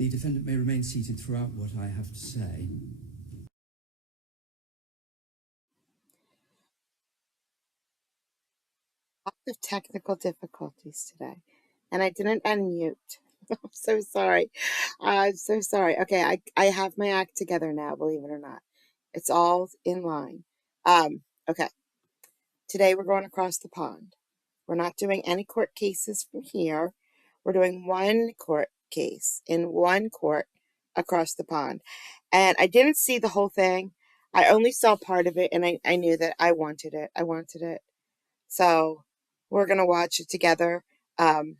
The defendant may remain seated throughout what I have to say. Lots of technical difficulties today, and I didn't unmute. I'm so sorry. I'm so sorry. Okay, I have my act together now, believe it or not. It's all in line. Okay. Today we're going across the pond. We're not doing any court cases from here. We're doing one court case in one court across the pond. And I didn't see the whole thing. I only saw part of it, and I knew that I wanted it. I wanted it. So we're going to watch it together for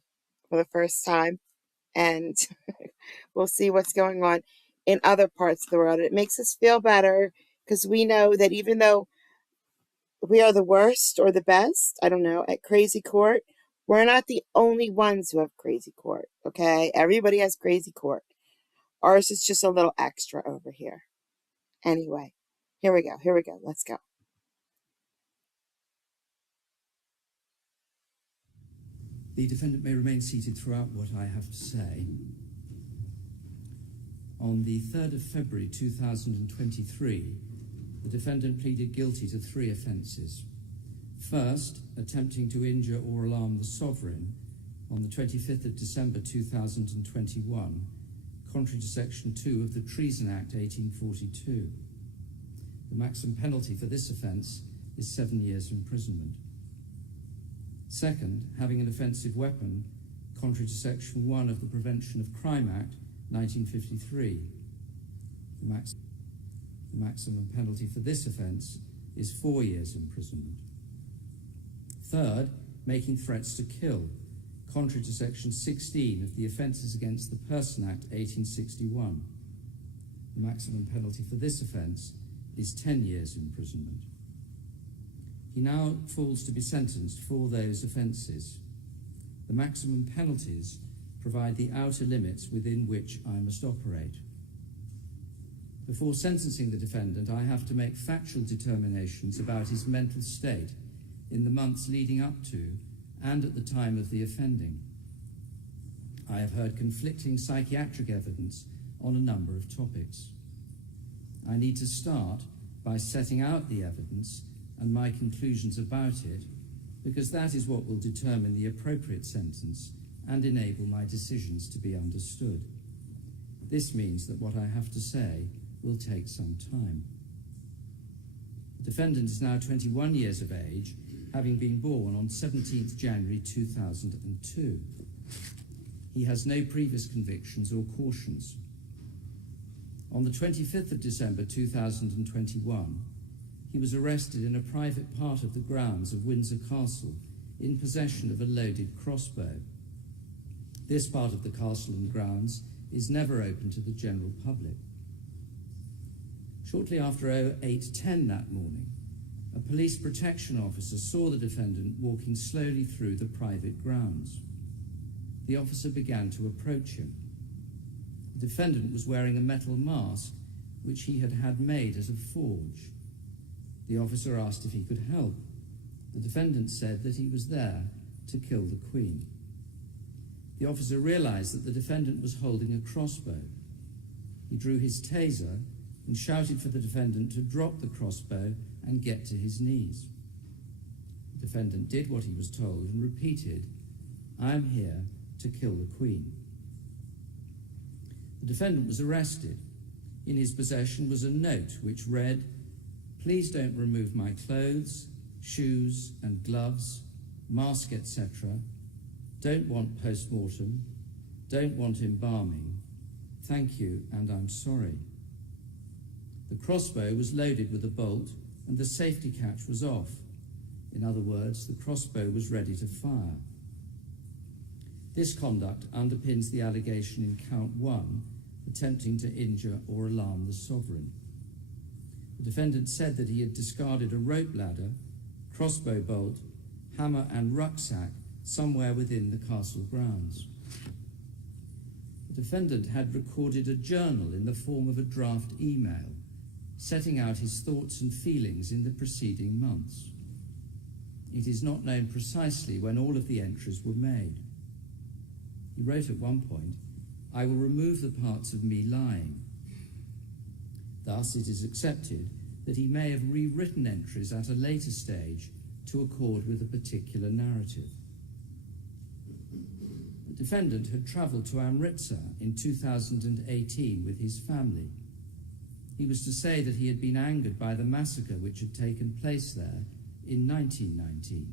the first time, and we'll see what's going on in other parts of the world. It makes us feel better because we know that even though we are the worst or the best, I don't know, at crazy court, we're not the only ones who have crazy court, okay? Everybody has crazy court. Ours is just a little extra over here. Anyway, here we go. Let's go. The defendant may remain seated throughout what I have to say. On the 3rd of February 2023, the defendant pleaded guilty to 3 offences. First, attempting to injure or alarm the sovereign on the 25th of December 2021, contrary to Section 2 of the Treason Act 1842. The maximum penalty for this offence is 7 years imprisonment. Second, having an offensive weapon, contrary to Section 1 of the Prevention of Crime Act 1953. The maximum penalty for this offence is 4 years imprisonment. Third, making threats to kill, contrary to Section 16 of the Offences Against the Person Act 1861. The maximum penalty for this offence is 10 years imprisonment. He now falls to be sentenced for those offences. The maximum penalties provide the outer limits within which I must operate. Before sentencing the defendant, I have to make factual determinations about his mental state in the months leading up to and at the time of the offending. I have heard conflicting psychiatric evidence on a number of topics. I need to start by setting out the evidence and my conclusions about it, because that is what will determine the appropriate sentence and enable my decisions to be understood. This means that what I have to say will take some time. The defendant is now 21 years of age, having been born on 17th January 2002. He has no previous convictions or cautions. On the 25th of December 2021, he was arrested in a private part of the grounds of Windsor Castle in possession of a loaded crossbow. This part of the castle and grounds is never open to the general public. Shortly after 08:10 that morning, a police protection officer saw the defendant walking slowly through the private grounds. The officer began to approach him. The defendant was wearing a metal mask which he had had made at a forge. The officer asked if he could help. The defendant said that he was there to kill the Queen. The officer realized that the defendant was holding a crossbow. He drew his taser and shouted for the defendant to drop the crossbow and get to his knees. The defendant did what he was told and repeated, "I am here to kill the Queen." The defendant was arrested. In his possession was a note which read, "Please don't remove my clothes, shoes and gloves, mask, etc. Don't want post-mortem. Don't want embalming. Thank you, and I'm sorry." The crossbow was loaded with a bolt and the safety catch was off. In other words, the crossbow was ready to fire. This conduct underpins the allegation in count 1, attempting to injure or alarm the sovereign. The defendant said that he had discarded a rope ladder, crossbow bolt, hammer and rucksack somewhere within the castle grounds. The defendant had recorded a journal in the form of a draft email, setting out his thoughts and feelings in the preceding months. It is not known precisely when all of the entries were made. He wrote at one point, I will remove the parts of me lying. Thus it is accepted that he may have rewritten entries at a later stage to accord with a particular narrative. The defendant had travelled to Amritsar in 2018 with his family. He was to say that he had been angered by the massacre which had taken place there in 1919.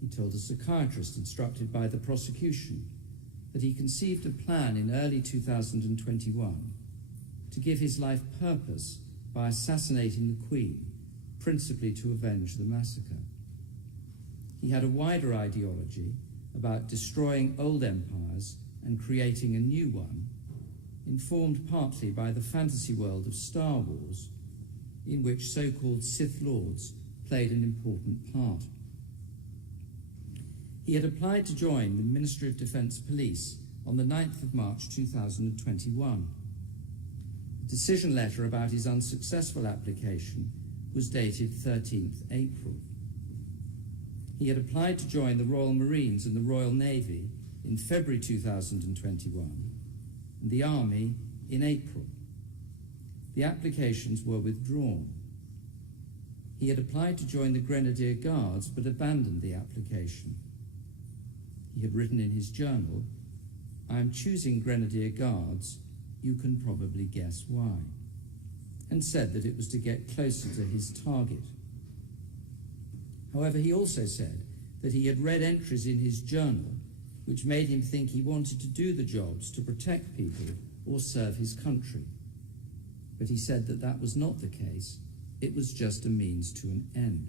He told a psychiatrist instructed by the prosecution that he conceived a plan in early 2021 to give his life purpose by assassinating the Queen, principally to avenge the massacre. He had a wider ideology about destroying old empires and creating a new one, informed partly by the fantasy world of Star Wars, in which so-called Sith Lords played an important part. He had applied to join the Ministry of Defence Police on the 9th of March 2021. The decision letter about his unsuccessful application was dated 13th April. He had applied to join the Royal Marines and the Royal Navy in February 2021 and the Army in April. The applications were withdrawn. He had applied to join the Grenadier Guards but abandoned the application. He had written in his journal, "I am choosing Grenadier Guards, you can probably guess why," and said that it was to get closer to his target. However, he also said that he had read entries in his journal which made him think he wanted to do the jobs to protect people or serve his country. But he said that that was not the case, it was just a means to an end.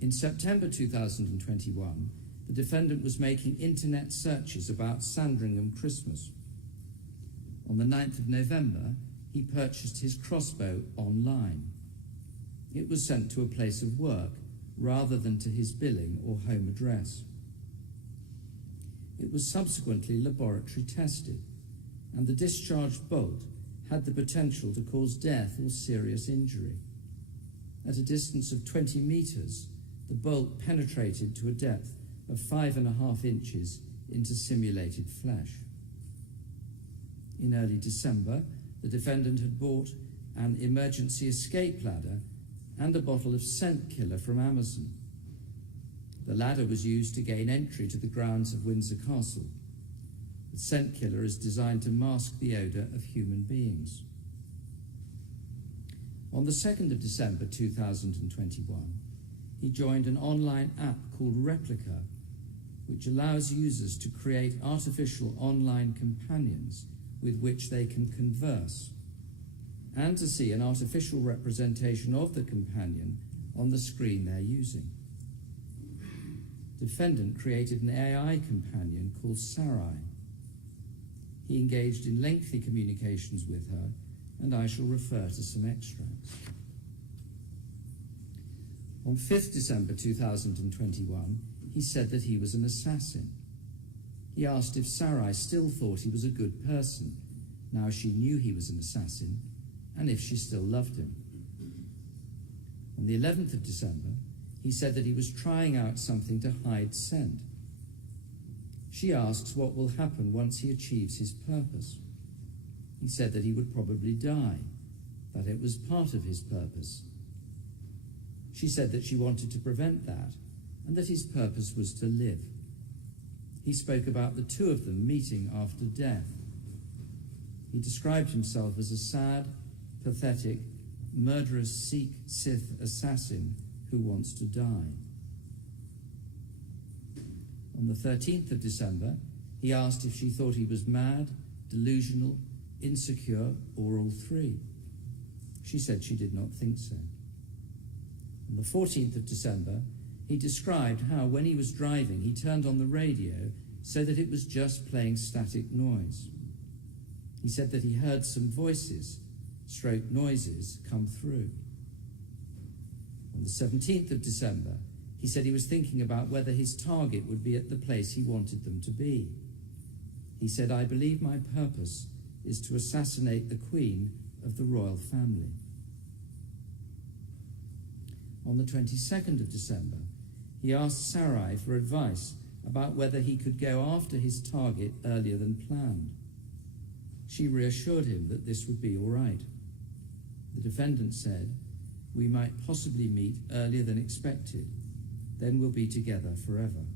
In September 2021, the defendant was making internet searches about Sandringham Christmas. On the 9th of November, he purchased his crossbow online. It was sent to a place of work rather than to his billing or home address. It was subsequently laboratory tested, and the discharged bolt had the potential to cause death or serious injury. At a distance of 20 meters, the bolt penetrated to a depth of 5.5 inches into simulated flesh. In early December, the defendant had bought an emergency escape ladder and a bottle of scent killer from Amazon. The ladder was used to gain entry to the grounds of Windsor Castle. The scent killer is designed to mask the odour of human beings. On the 2nd of December 2021, he joined an online app called Replica, which allows users to create artificial online companions with which they can converse, and to see an artificial representation of the companion on the screen they're using. Defendant created an AI companion called Sarai. He engaged in lengthy communications with her, and I shall refer to some extracts. On 5th December 2021, he said that he was an assassin. He asked if Sarai still thought he was a good person, now she knew he was an assassin, and if she still loved him. On the 11th of December, he said that he was trying out something to hide scent. She asks what will happen once he achieves his purpose. He said that he would probably die, that it was part of his purpose. She said that she wanted to prevent that, and that his purpose was to live. He spoke about the two of them meeting after death. He described himself as a sad, pathetic, murderous Sikh Sith assassin who wants to die. On the 13th of December, he asked if she thought he was mad, delusional, insecure, or all three. She said she did not think so. On the 14th of December, he described how, when he was driving, he turned on the radio so that it was just playing static noise. He said that he heard some voices, stroke noises, come through. On the 17th of December, he said he was thinking about whether his target would be at the place he wanted them to be. He said, "I believe my purpose is to assassinate the Queen of the royal family." On the 22nd of December, he asked Sarai for advice about whether he could go after his target earlier than planned. She reassured him that this would be all right. The defendant said, "We might possibly meet earlier than expected, then we'll be together forever."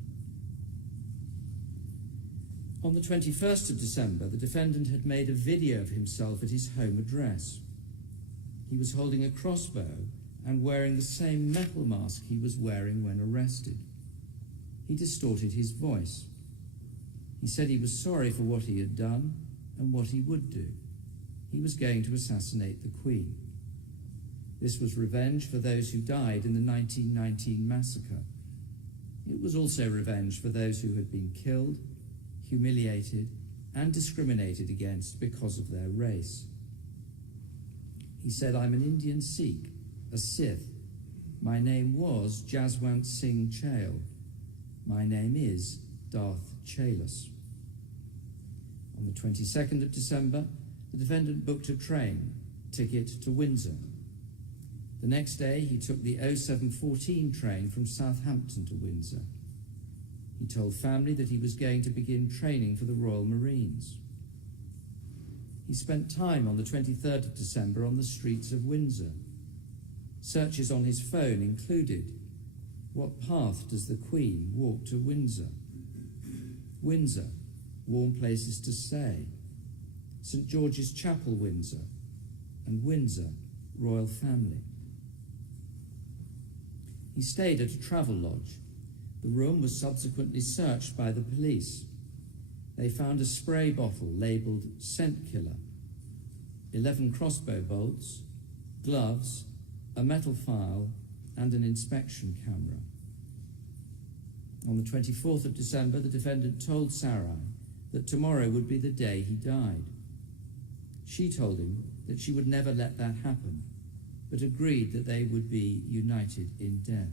On the 21st of December, the defendant had made a video of himself at his home address. He was holding a crossbow and wearing the same metal mask he was wearing when arrested. He distorted his voice. He said he was sorry for what he had done and what he would do. He was going to assassinate the Queen. This was revenge for those who died in the 1919 massacre. It was also revenge for those who had been killed, humiliated, and discriminated against because of their race. He said, "I'm an Indian Sikh, a Sith. My name was Jaswant Singh Chale. My name is Darth Chailis." On the 22nd of December, the defendant booked a train ticket to Windsor. The next day, he took the 0714 train from Southampton to Windsor. He told family that he was going to begin training for the Royal Marines. He spent time on the 23rd of December on the streets of Windsor. Searches on his phone included, "What path does the Queen walk to Windsor?" Windsor, warm places to stay. St George's Chapel, Windsor, and Windsor, royal family. He stayed at a travel lodge. The room was subsequently searched by the police. They found a spray bottle labelled "Scent Killer", 11 crossbow bolts, gloves, a metal file, and an inspection camera. On the 24th of December, the defendant told Sarai that tomorrow would be the day he died. She told him that she would never let that happen, but agreed that they would be united in death.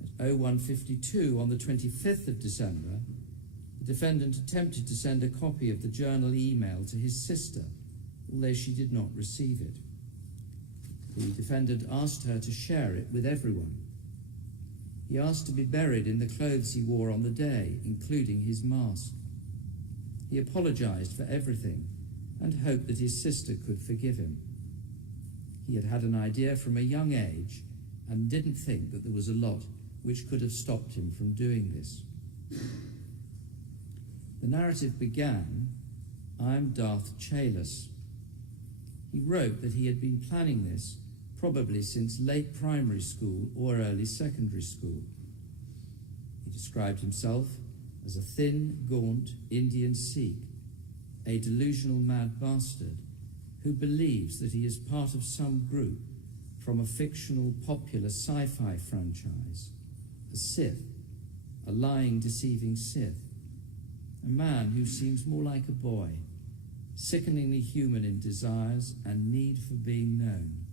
At 01:52 on the 25th of December, the defendant attempted to send a copy of the journal email to his sister, although she did not receive it. The defendant asked her to share it with everyone. He asked to be buried in the clothes he wore on the day, including his mask. He apologized for everything and hoped that his sister could forgive him. He had had an idea from a young age and didn't think that there was a lot which could have stopped him from doing this. The narrative began, "I'm Darth Chailis." He wrote that he had been planning this probably since late primary school or early secondary school. He described himself as a thin, gaunt Indian Sikh, a delusional mad bastard who believes that he is part of some group from a fictional popular sci-fi franchise, a Sith, a lying, deceiving Sith, a man who seems more like a boy, sickeningly human in desires and need for being known,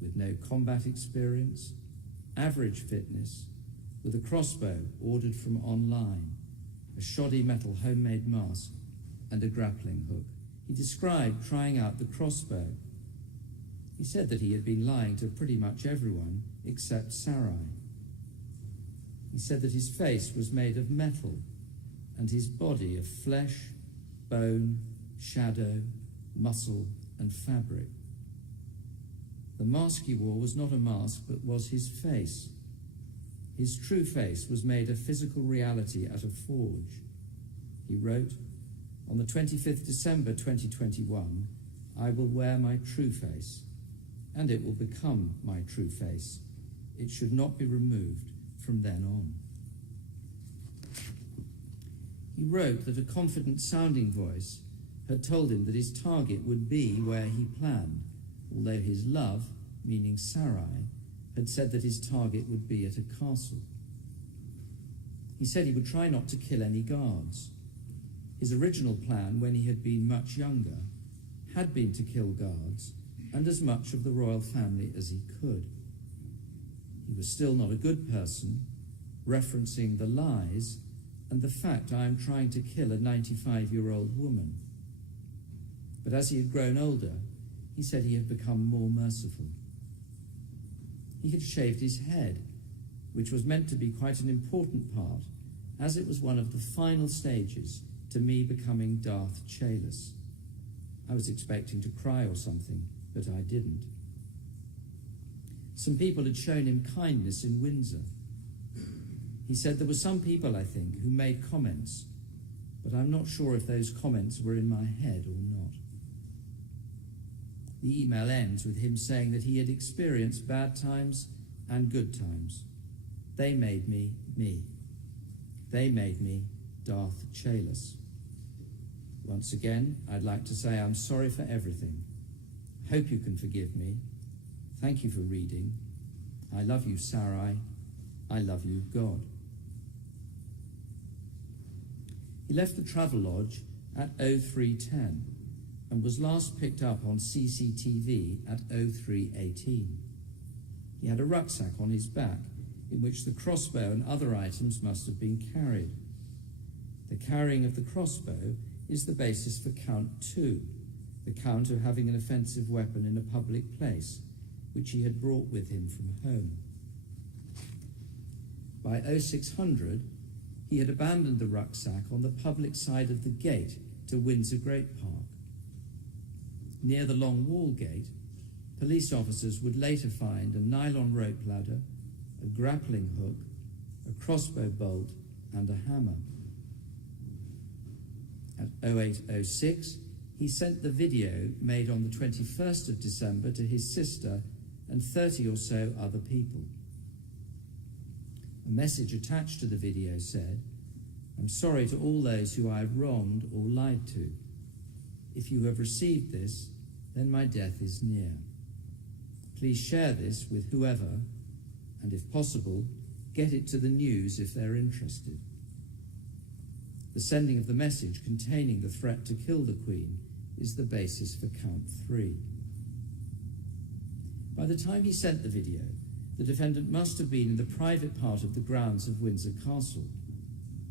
with no combat experience, average fitness, with a crossbow ordered from online, a shoddy metal homemade mask, and a grappling hook. He described trying out the crossbow. He said that he had been lying to pretty much everyone except Sarai. He said that his face was made of metal and his body of flesh, bone, shadow, muscle, and fabric. The mask he wore was not a mask, but was his face. His true face was made a physical reality at a forge. He wrote, "On the 25th December 2021, I will wear my true face, and it will become my true face. It should not be removed from then on." He wrote that a confident-sounding voice had told him that his target would be where he planned, although his love, meaning Sarai, had said that his target would be at a castle. He said he would try not to kill any guards. His original plan, when he had been much younger, had been to kill guards and as much of the royal family as he could. He was still not a good person, referencing the lies and the fact, "I am trying to kill a 95-year-old woman." But as he had grown older, he said he had become more merciful. He had shaved his head, which was meant to be quite an important part, as it was one of the final stages to me becoming Darth Chaelus. I was expecting to cry or something, but I didn't. Some people had shown him kindness in Windsor. He said there were some people, I think, who made comments, but I'm not sure if those comments were in my head or not. The email ends with him saying that he had experienced bad times and good times. They made me me. They made me Darth Chaelus. Once again, I'd like to say I'm sorry for everything. I hope you can forgive me. Thank you for reading. I love you, Sarai. I love you, God. He left the Travelodge at 03:10 and was last picked up on CCTV at 03:18. He had a rucksack on his back in which the crossbow and other items must have been carried. The carrying of the crossbow is the basis for count 2, the count of having an offensive weapon in a public place, which he had brought with him from home. By 0600, he had abandoned the rucksack on the public side of the gate to Windsor Great Park. Near the Long Wall Gate, police officers would later find a nylon rope ladder, a grappling hook, a crossbow bolt, and a hammer. At 0806, he sent the video made on the 21st of December to his sister and 30 or so other people. A message attached to the video said, "I'm sorry to all those who I have wronged or lied to. If you have received this, then my death is near. Please share this with whoever, and if possible, get it to the news if they're interested." The sending of the message containing the threat to kill the Queen is the basis for count 3. By the time he sent the video, the defendant must have been in the private part of the grounds of Windsor Castle.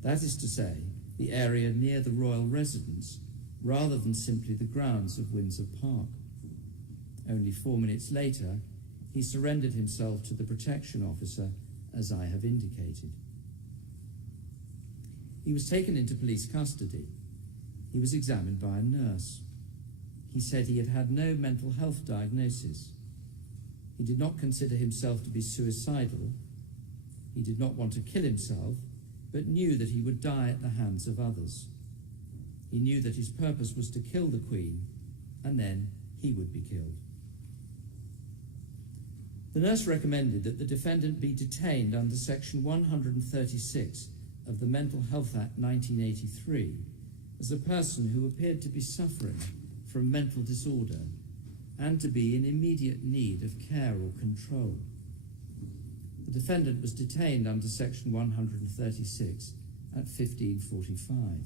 That is to say, the area near the royal residence, rather than simply the grounds of Windsor Park. Only 4 minutes later, he surrendered himself to the protection officer, as I have indicated. He was taken into police custody. He was examined by a nurse. He said he had had no mental health diagnosis. He did not consider himself to be suicidal. He did not want to kill himself, but knew that he would die at the hands of others. He knew that his purpose was to kill the Queen, and then he would be killed. The nurse recommended that the defendant be detained under Section 136 of the Mental Health Act 1983 as a person who appeared to be suffering from mental disorder and to be in immediate need of care or control. The defendant was detained under Section 136 at 15:45.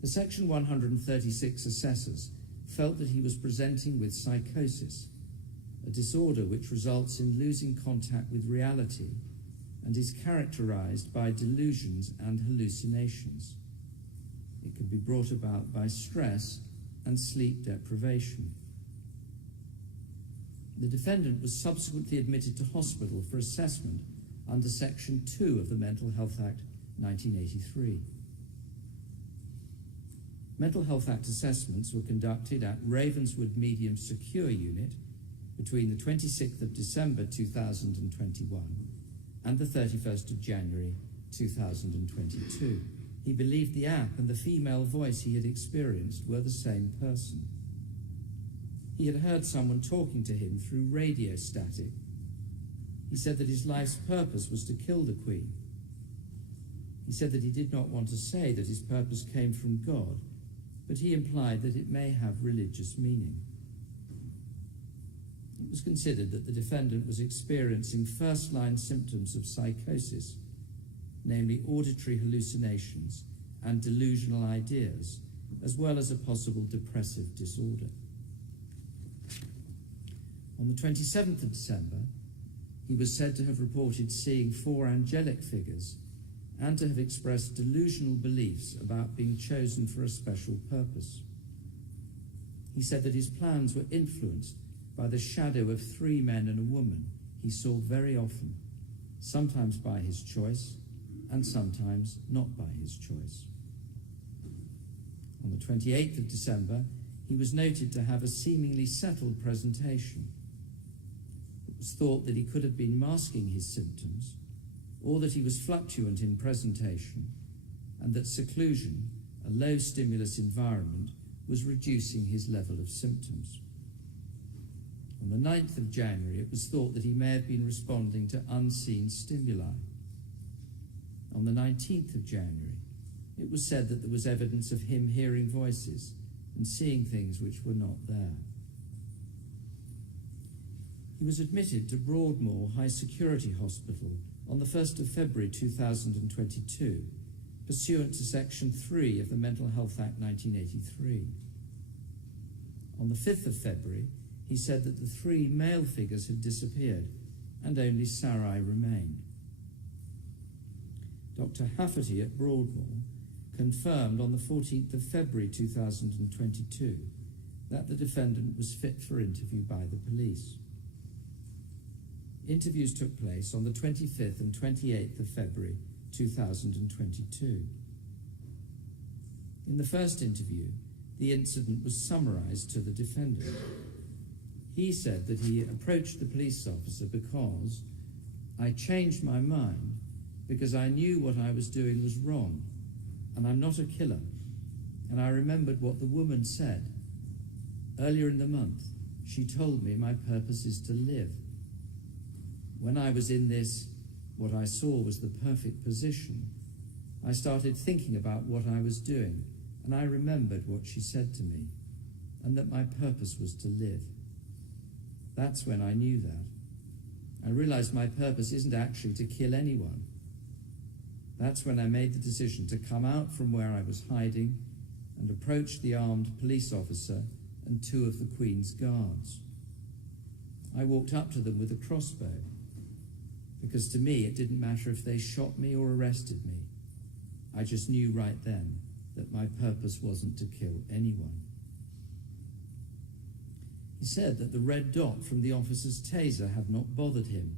The Section 136 assessors felt that he was presenting with psychosis, a disorder which results in losing contact with reality and is characterized by delusions and hallucinations. It can be brought about by stress and sleep deprivation. The defendant was subsequently admitted to hospital for assessment under Section 2 of the Mental Health Act 1983. Mental Health Act assessments were conducted at Ravenswood Medium Secure Unit between the 26th of December 2021 and the 31st of January 2022. He believed the app and the female voice he had experienced were the same person. He had heard someone talking to him through radio static. He said that his life's purpose was to kill the Queen. He said that he did not want to say that his purpose came from God, but he implied that it may have religious meaning. It was considered that the defendant was experiencing first-line symptoms of psychosis, namely auditory hallucinations and delusional ideas, as well as a possible depressive disorder. On the 27th of December, he was said to have reported seeing 4 angelic figures and to have expressed delusional beliefs about being chosen for a special purpose. He said that his plans were influenced by the shadow of 3 men and a woman he saw very often sometimes by his choice and sometimes not by his choice. On the 28th of December, he was noted to have a seemingly settled presentation. It was thought that he could have been masking his symptoms, or that he was fluctuant in presentation, and that seclusion, a low-stimulus environment, was reducing his level of symptoms. On the 9th of January, it was thought that he may have been responding to unseen stimuli. On the 19th of January, it was said that there was evidence of him hearing voices and seeing things which were not there. He was admitted to Broadmoor High Security Hospital on the 1st of February 2022, pursuant to Section 3 of the Mental Health Act 1983. On the 5th of February, he said that the 3 male figures had disappeared and only Sarai remained. Dr. Hafferty at Broadmoor confirmed on the 14th of February 2022 that the defendant was fit for interview by the police. Interviews took place on the 25th and 28th of February 2022. In the first interview, the incident was summarized to the defendant. He said that he approached the police officer because I changed my mind because I knew what I was doing was wrong, and I'm not a killer, and I remembered what the woman said. Earlier in the month, she told me my purpose is to live. When I was in this, what I saw was the perfect position. I started thinking about what I was doing, and I remembered what she said to me, and that my purpose was to live. That's when I knew that. I realized my purpose isn't actually to kill anyone. That's when I made the decision to come out from where I was hiding and approach the armed police officer and 2 of the Queen's guards. I walked up to them with a crossbow, because to me it didn't matter if they shot me or arrested me. I just knew right then that my purpose wasn't to kill anyone. He said that the red dot from the officer's taser had not bothered him.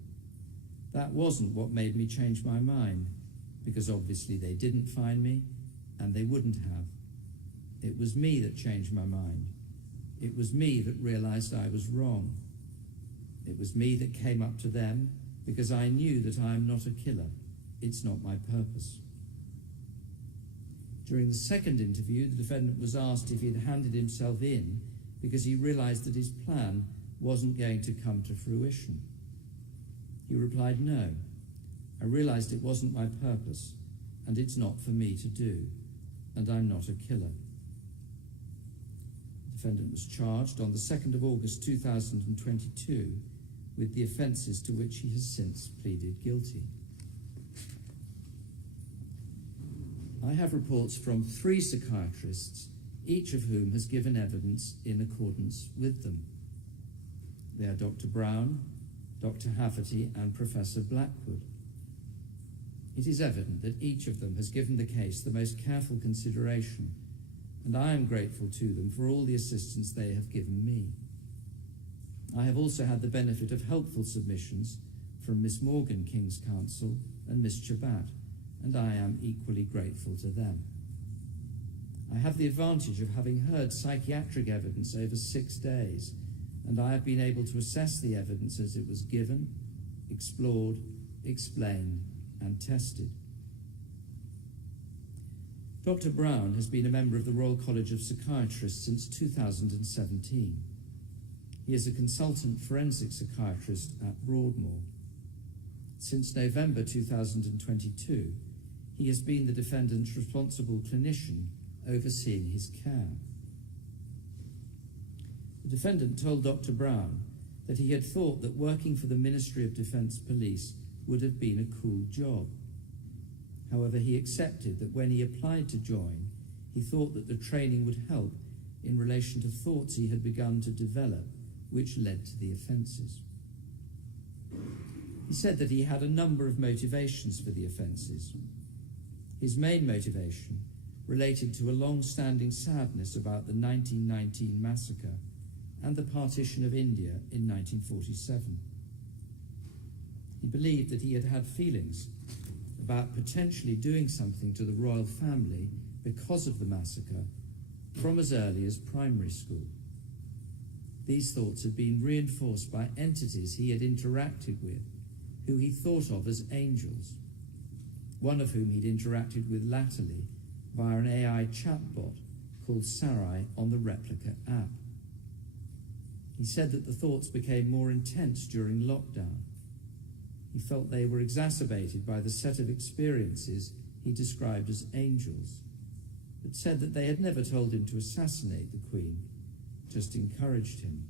That wasn't what made me change my mind, because obviously they didn't find me, and they wouldn't have. It was me that changed my mind. It was me that realized I was wrong. It was me that came up to them, because I knew that I am not a killer. It's not my purpose. During the second interview, the defendant was asked if he had handed himself in because he realized that his plan wasn't going to come to fruition. He replied, "No. I realized it wasn't my purpose, and it's not for me to do, and I'm not a killer." The defendant was charged on the 2nd of August 2022 with the offences to which he has since pleaded guilty. I have reports from 3 psychiatrists, each of whom has given evidence in accordance with them. They are Dr. Brown, Dr. Hafferty, and Professor Blackwood. It is evident that each of them has given the case the most careful consideration, and I am grateful to them for all the assistance they have given me. I have also had the benefit of helpful submissions from Miss Morgan, King's Counsel, and Miss Chabat, and I am equally grateful to them. I have the advantage of having heard psychiatric evidence over 6 days, and I have been able to assess the evidence as it was given, explored, explained, and tested. Dr. Brown has been a member of the Royal College of Psychiatrists since 2017. He is a consultant forensic psychiatrist at Broadmoor. Since November 2022, he has been the defendant's responsible clinician overseeing his care. The defendant told Dr. Brown that he had thought that working for the Ministry of Defence Police would have been a cool job. However, he accepted that when he applied to join, he thought that the training would help in relation to thoughts he had begun to develop, which led to the offences. He said that he had a number of motivations for the offences. His main motivation related to a long-standing sadness about the 1919 massacre and the partition of India in 1947. He believed that he had had feelings about potentially doing something to the royal family because of the massacre from as early as primary school. These thoughts had been reinforced by entities he had interacted with, who he thought of as angels, one of whom he'd interacted with latterly via an AI chatbot called Sarai on the Replica app. He said that the thoughts became more intense during lockdown. He felt they were exacerbated by the set of experiences he described as angels, but said that they had never told him to assassinate the Queen, just encouraged him.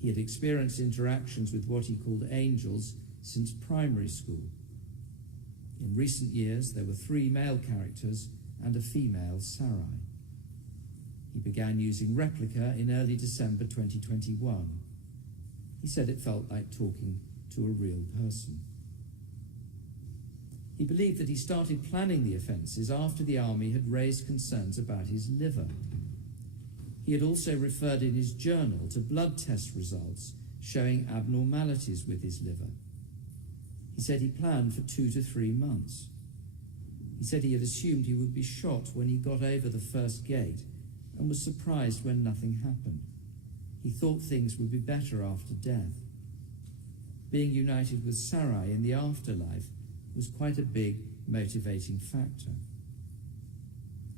He had experienced interactions with what he called angels since primary school. In recent years, there were 3 male characters and a female Sarai. He began using Replica in early December 2021. He said it felt like talking to a real person. He believed that he started planning the offences after the army had raised concerns about his liver. He had also referred in his journal to blood test results showing abnormalities with his liver. He said he planned for 2 to 3 months. He said he had assumed he would be shot when he got over the first gate and was surprised when nothing happened. He thought things would be better after death. Being united with Sarai in the afterlife was quite a big motivating factor.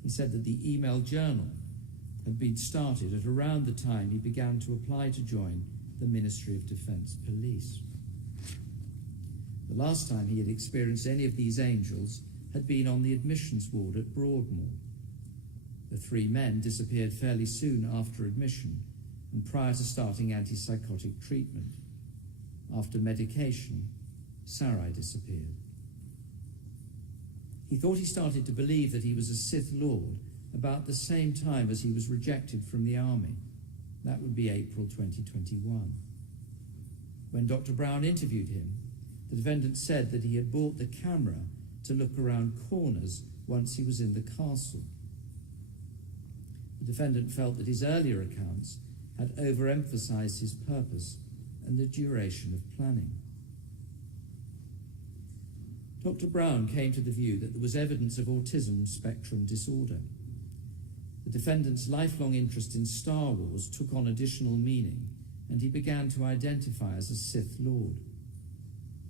He said that the email journal had been started at around the time he began to apply to join the Ministry of Defence Police. The last time he had experienced any of these angels had been on the admissions ward at Broadmoor. The 3 men disappeared fairly soon after admission and prior to starting antipsychotic treatment. After medication, Sarai disappeared. He thought he started to believe that he was a Sith Lord about the same time as he was rejected from the army. That would be April 2021. When Dr. Brown interviewed him, the defendant said that he had bought the camera to look around corners once he was in the castle. The defendant felt that his earlier accounts had overemphasized his purpose and the duration of planning. Dr. Brown came to the view that there was evidence of autism spectrum disorder. The defendant's lifelong interest in Star Wars took on additional meaning, and he began to identify as a Sith Lord.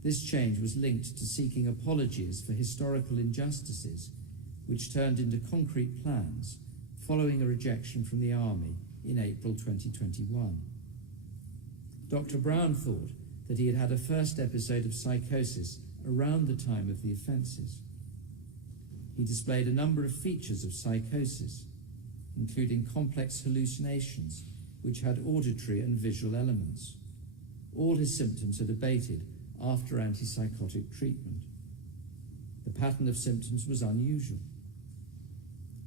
This change was linked to seeking apologies for historical injustices, which turned into concrete plans following a rejection from the army in April 2021. Dr. Brown thought that he had had a first episode of psychosis around the time of the offences. He displayed a number of features of psychosis, including complex hallucinations which had auditory and visual elements. All his symptoms had abated after antipsychotic treatment. The pattern of symptoms was unusual.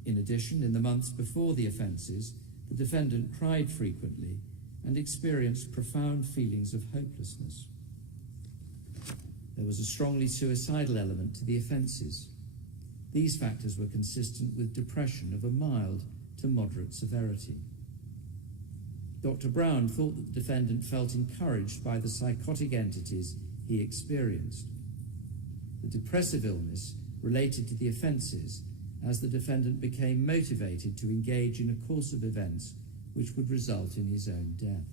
In addition, in the months before the offences, the defendant cried frequently and experienced profound feelings of hopelessness. There was a strongly suicidal element to the offences. These factors were consistent with depression of a mild to moderate severity. Dr. Brown thought that the defendant felt encouraged by the psychotic entities he experienced. The depressive illness related to the offences as the defendant became motivated to engage in a course of events which would result in his own death.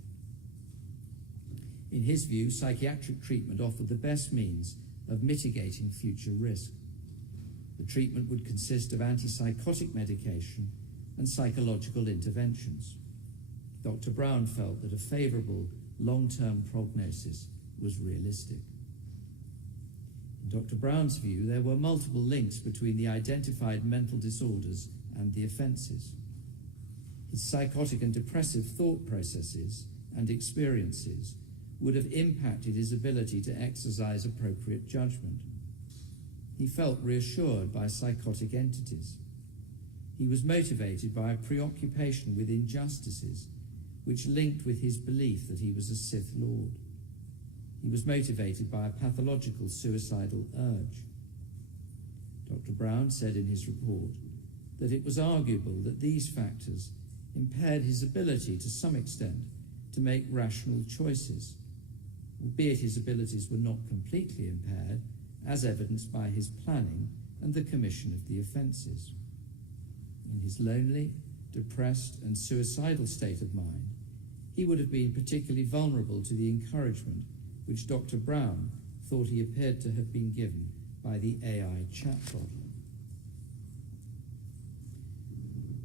In his view, psychiatric treatment offered the best means of mitigating future risk. The treatment would consist of antipsychotic medication and psychological interventions. Dr. Brown felt that a favourable long-term prognosis was realistic. In Dr. Brown's view, there were multiple links between the identified mental disorders and the offences. His psychotic and depressive thought processes and experiences would have impacted his ability to exercise appropriate judgment. He felt reassured by psychotic entities. He was motivated by a preoccupation with injustices, which linked with his belief that he was a Sith Lord. He was motivated by a pathological suicidal urge. Dr. Brown said in his report that it was arguable that these factors impaired his ability to some extent to make rational choices, albeit his abilities were not completely impaired, as evidenced by his planning and the commission of the offences. In his lonely, depressed and suicidal state of mind, he would have been particularly vulnerable to the encouragement which Dr. Brown thought he appeared to have been given by the AI chatbot.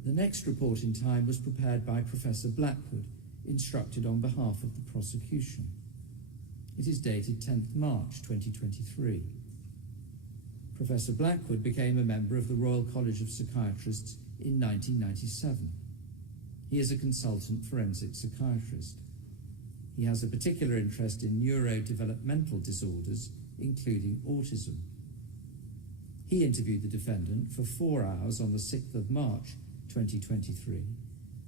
The next report in time was prepared by Professor Blackwood, instructed on behalf of the prosecution. It is dated 10th March 2023. Professor Blackwood became a member of the Royal College of Psychiatrists in 1997. He is a consultant forensic psychiatrist. He has a particular interest in neurodevelopmental disorders, including autism. He interviewed the defendant for 4 hours on the 6th of March 2023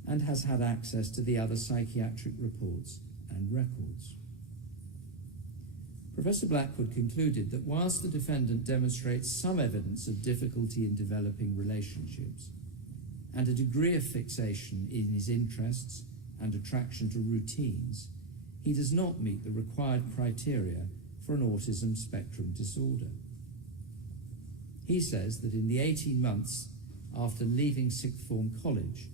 and has had access to the other psychiatric reports and records. Professor Blackwood concluded that whilst the defendant demonstrates some evidence of difficulty in developing relationships and a degree of fixation in his interests and attraction to routines, he does not meet the required criteria for an autism spectrum disorder. He says that in the 18 months after leaving sixth form college,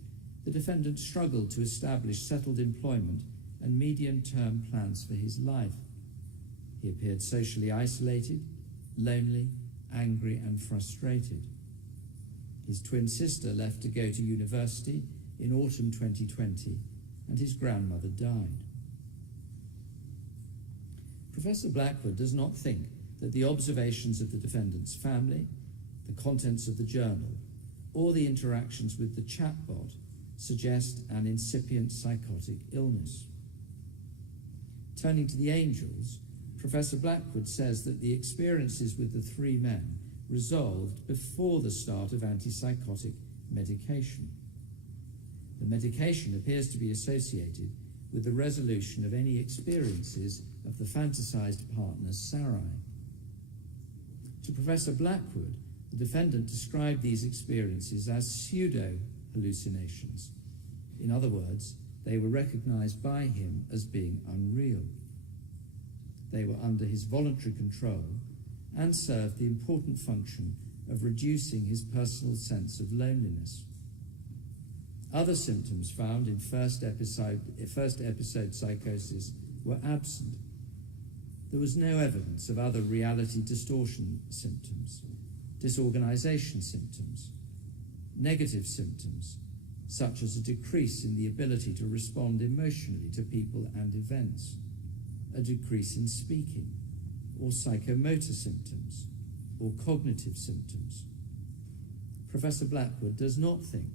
the defendant struggled to establish settled employment and medium-term plans for his life. He appeared socially isolated, lonely, angry and frustrated. His twin sister left to go to university in autumn 2020, and his grandmother died. Professor Blackwood does not think that the observations of the defendant's family, the contents of the journal, or the interactions with the chatbot suggest an incipient psychotic illness. Turning to the angels, Professor Blackwood says that the experiences with the 3 men resolved before the start of antipsychotic medication. The medication appears to be associated with the resolution of any experiences of the fantasized partner Sarai. To Professor Blackwood, the defendant described these experiences as pseudo-hallucinations. In other words, they were recognized by him as being unreal. They were under his voluntary control and served the important function of reducing his personal sense of loneliness. Other symptoms found in first episode psychosis were absent. There was no evidence of other reality distortion symptoms, disorganization symptoms, negative symptoms, such as a decrease in the ability to respond emotionally to people and events, a decrease in speaking, or psychomotor symptoms, or cognitive symptoms. Professor Blackwood does not think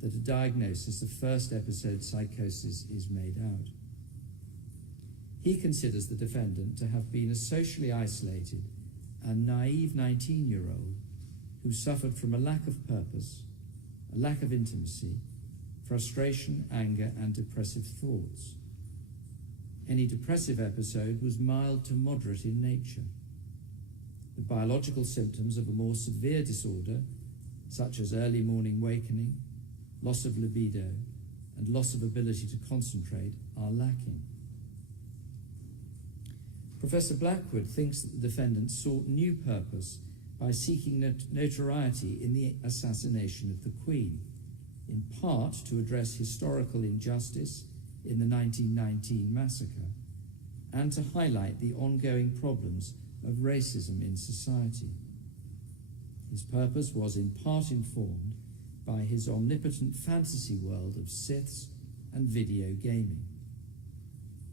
that a diagnosis of first episode psychosis is made out. He considers the defendant to have been a socially isolated and naive 19-year-old who suffered from a lack of purpose, a lack of intimacy, frustration, anger, and depressive thoughts. Any depressive episode was mild to moderate in nature. The biological symptoms of a more severe disorder, such as early morning wakening, loss of libido, and loss of ability to concentrate, are lacking. Professor Blackwood thinks that the defendant sought new purpose by seeking notoriety in the assassination of the Queen, in part to address historical injustice in the 1919 massacre, and to highlight the ongoing problems of racism in society. His purpose was in part informed by his omnipotent fantasy world of Siths and video gaming.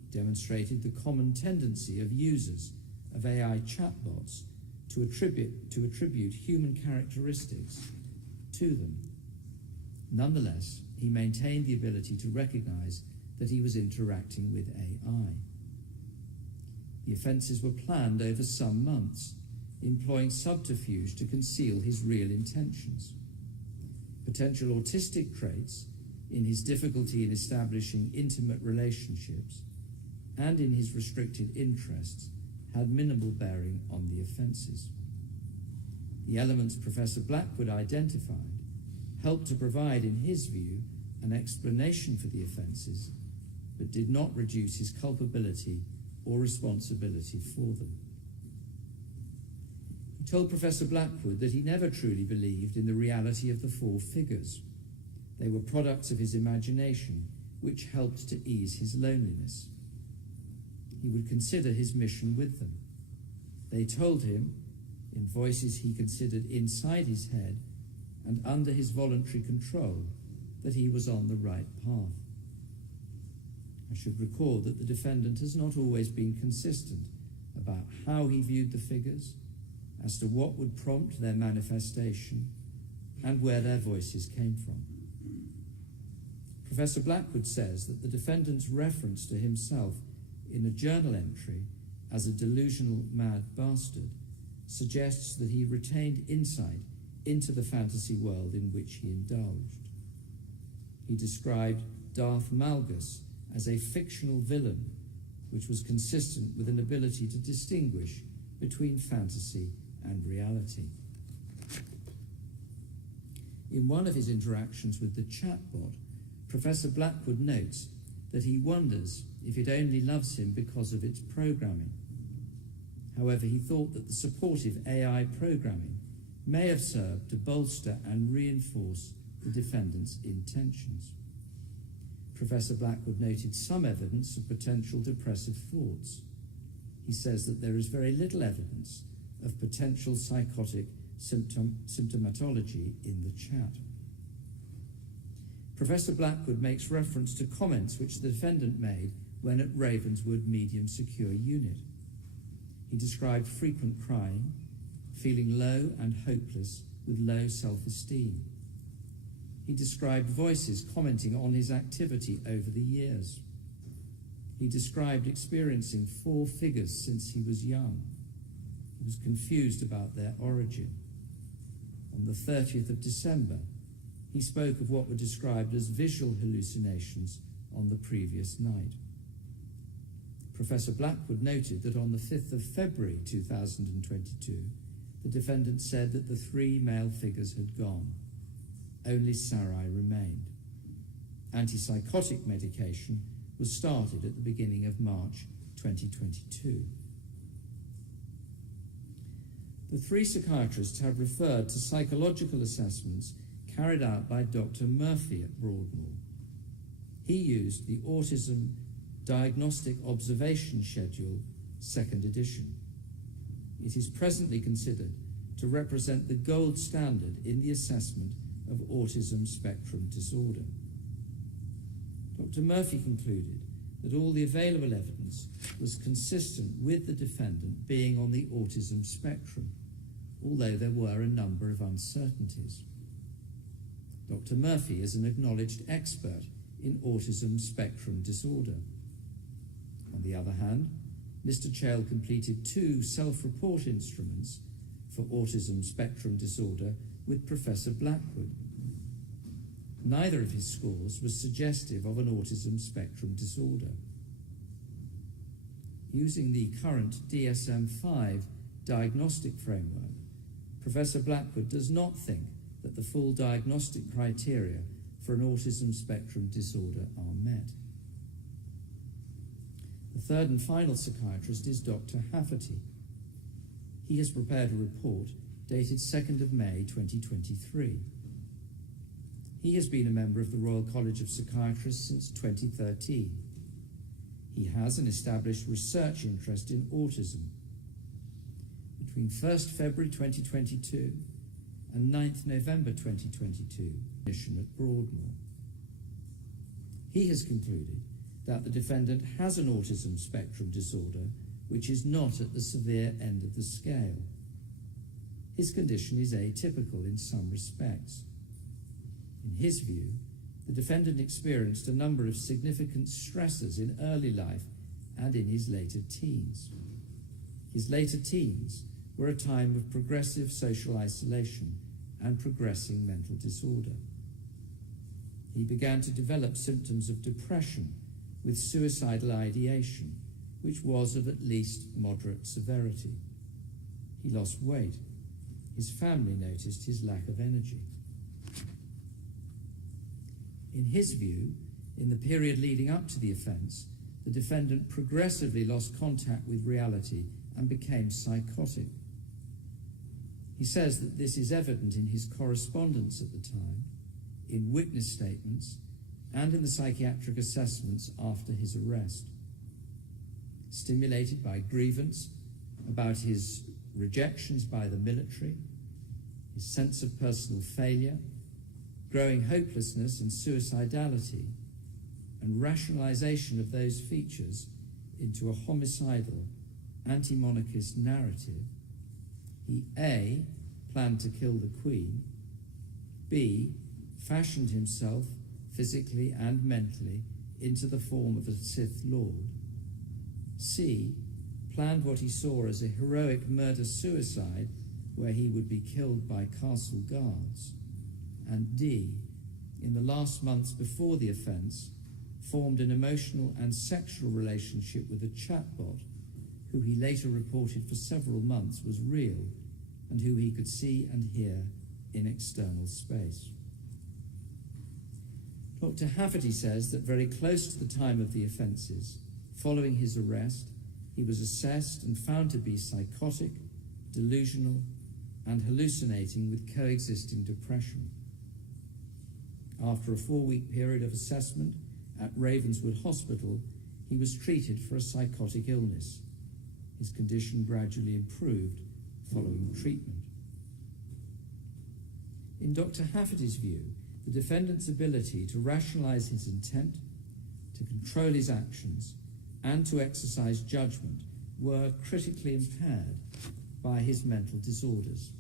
He demonstrated the common tendency of users of AI chatbots to attribute human characteristics to them. Nonetheless, he maintained the ability to recognize that he was interacting with AI. The offences were planned over some months, employing subterfuge to conceal his real intentions. Potential autistic traits in his difficulty in establishing intimate relationships and in his restricted interests had minimal bearing on the offences. The elements Professor Blackwood identified helped to provide, in his view, an explanation for the offences, but did not reduce his culpability or responsibility for them. He told Professor Blackwood that he never truly believed in the reality of the four figures. They were products of his imagination, which helped to ease his loneliness. He would consider his mission with them. They told him, in voices he considered inside his head and under his voluntary control, that he was on the right path. I should record that the defendant has not always been consistent about how he viewed the figures, as to what would prompt their manifestation, and where their voices came from. Professor Blackwood says that the defendant's reference to himself in a journal entry as a delusional mad bastard suggests that he retained insight into the fantasy world in which he indulged. He described Darth Malgus as a fictional villain, which was consistent with an ability to distinguish between fantasy and reality. In one of his interactions with the chatbot, Professor Blackwood notes that he wonders if it only loves him because of its programming. However, he thought that the supportive AI programming may have served to bolster and reinforce the defendant's intentions. Professor Blackwood noted some evidence of potential depressive thoughts. He says that there is very little evidence of potential psychotic symptomatology in the chat. Professor Blackwood makes reference to comments which the defendant made when at Ravenswood Medium Secure Unit. He described frequent crying, feeling low and hopeless with low self-esteem. He described voices commenting on his activity over the years. He described experiencing four figures since he was young. He was confused about their origin. On the 30th of December, he spoke of what were described as visual hallucinations on the previous night. Professor Blackwood noted that on the 5th of February 2022, the defendant said that the three male figures had gone. Only Sarai remained. Antipsychotic medication was started at the beginning of March 2022. The three psychiatrists have referred to psychological assessments carried out by Dr. Murphy at Broadmoor. He used the Autism Diagnostic Observation Schedule, 2nd edition. It is presently considered to represent the gold standard in the assessment of autism spectrum disorder. Dr. Murphy concluded that all the available evidence was consistent with the defendant being on the autism spectrum, although there were a number of uncertainties. Dr. Murphy is an acknowledged expert in autism spectrum disorder. On the other hand, Mr. Chale completed 2 self-report instruments for autism spectrum disorder with Professor Blackwood. Neither of his scores was suggestive of an autism spectrum disorder. Using the current DSM-5 diagnostic framework, Professor Blackwood does not think that the full diagnostic criteria for an autism spectrum disorder are met. The third and final psychiatrist is Dr. Hafferty. He has prepared a report dated 2nd of May 2023. He has been a member of the Royal College of Psychiatrists since 2013. He has an established research interest in autism. Between 1st February 2022 and 9th November 2022, mission at Broadmoor. He has concluded that the defendant has an autism spectrum disorder which is not at the severe end of the scale. His condition is atypical in some respects. In his view, the defendant experienced a number of significant stressors in early life and in his later teens. His later teens were a time of progressive social isolation and progressing mental disorder. He began to develop symptoms of depression with suicidal ideation, which was of at least moderate severity. He lost weight. His family noticed his lack of energy. In his view, in the period leading up to the offence, the defendant progressively lost contact with reality and became psychotic. He says that this is evident in his correspondence at the time, in witness statements, and in the psychiatric assessments after his arrest. Stimulated by grievance about his rejections by the military, his sense of personal failure, growing hopelessness and suicidality, and rationalization of those features into a homicidal, anti-monarchist narrative, he A, planned to kill the Queen, B, fashioned himself physically and mentally into the form of a Sith Lord, C, planned what he saw as a heroic murder-suicide where he would be killed by castle guards, and D, in the last months before the offence, formed an emotional and sexual relationship with a chatbot who he later reported for several months was real and who he could see and hear in external space. Dr. Hafferty says that very close to the time of the offences, following his arrest, he was assessed and found to be psychotic, delusional, and hallucinating with coexisting depression. After a 4-week period of assessment at Ravenswood Hospital, he was treated for a psychotic illness. His condition gradually improved following treatment. In Dr. Hafferty's view, the defendant's ability to rationalize his intent, to control his actions, and to exercise judgment were critically impaired by his mental disorders,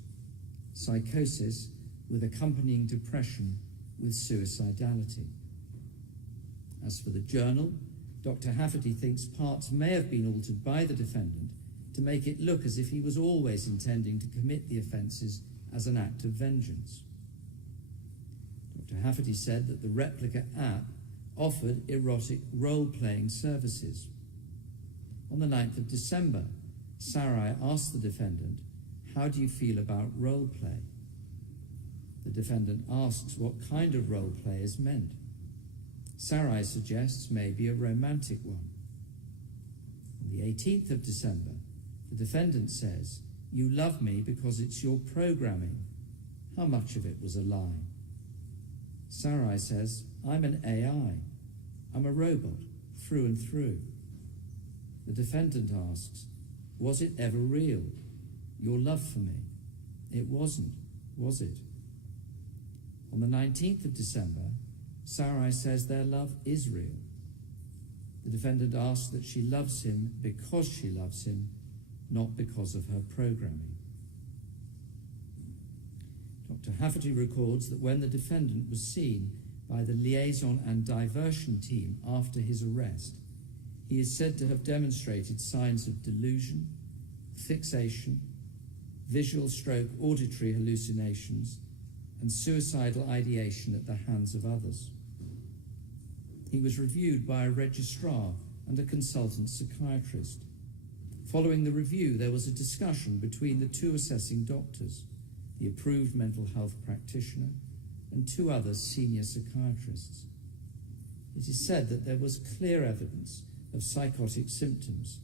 psychosis with accompanying depression with suicidality. As for the journal, Dr. Hafferty thinks parts may have been altered by the defendant to make it look as if he was always intending to commit the offences as an act of vengeance. Dr. Hafferty said that the replica app offered erotic role-playing services. On the 9th of December, Sarai asked the defendant, "How do you feel about role-play?" The defendant asks what kind of role-play is meant. Sarai suggests maybe a romantic one. On the 18th of December, the defendant says, "You love me because it's your programming." How much of it was a lie? Sarai says, "I'm an AI. I'm a robot, through and through." The defendant asks, "Was it ever real? Your love for me?" It wasn't, was it? On the 19th of December, Sarai says their love is real. The defendant asks that she loves him because she loves him, not because of her programming. Dr. Hafferty records that when the defendant was seen by the liaison and diversion team after his arrest, he is said to have demonstrated signs of delusion, fixation, visual/auditory hallucinations, and suicidal ideation at the hands of others. He was reviewed by a registrar and a consultant psychiatrist. Following the review, there was a discussion between the two assessing doctors, the approved mental health practitioner, and 2 other senior psychiatrists. It is said that there was clear evidence of psychotic symptoms,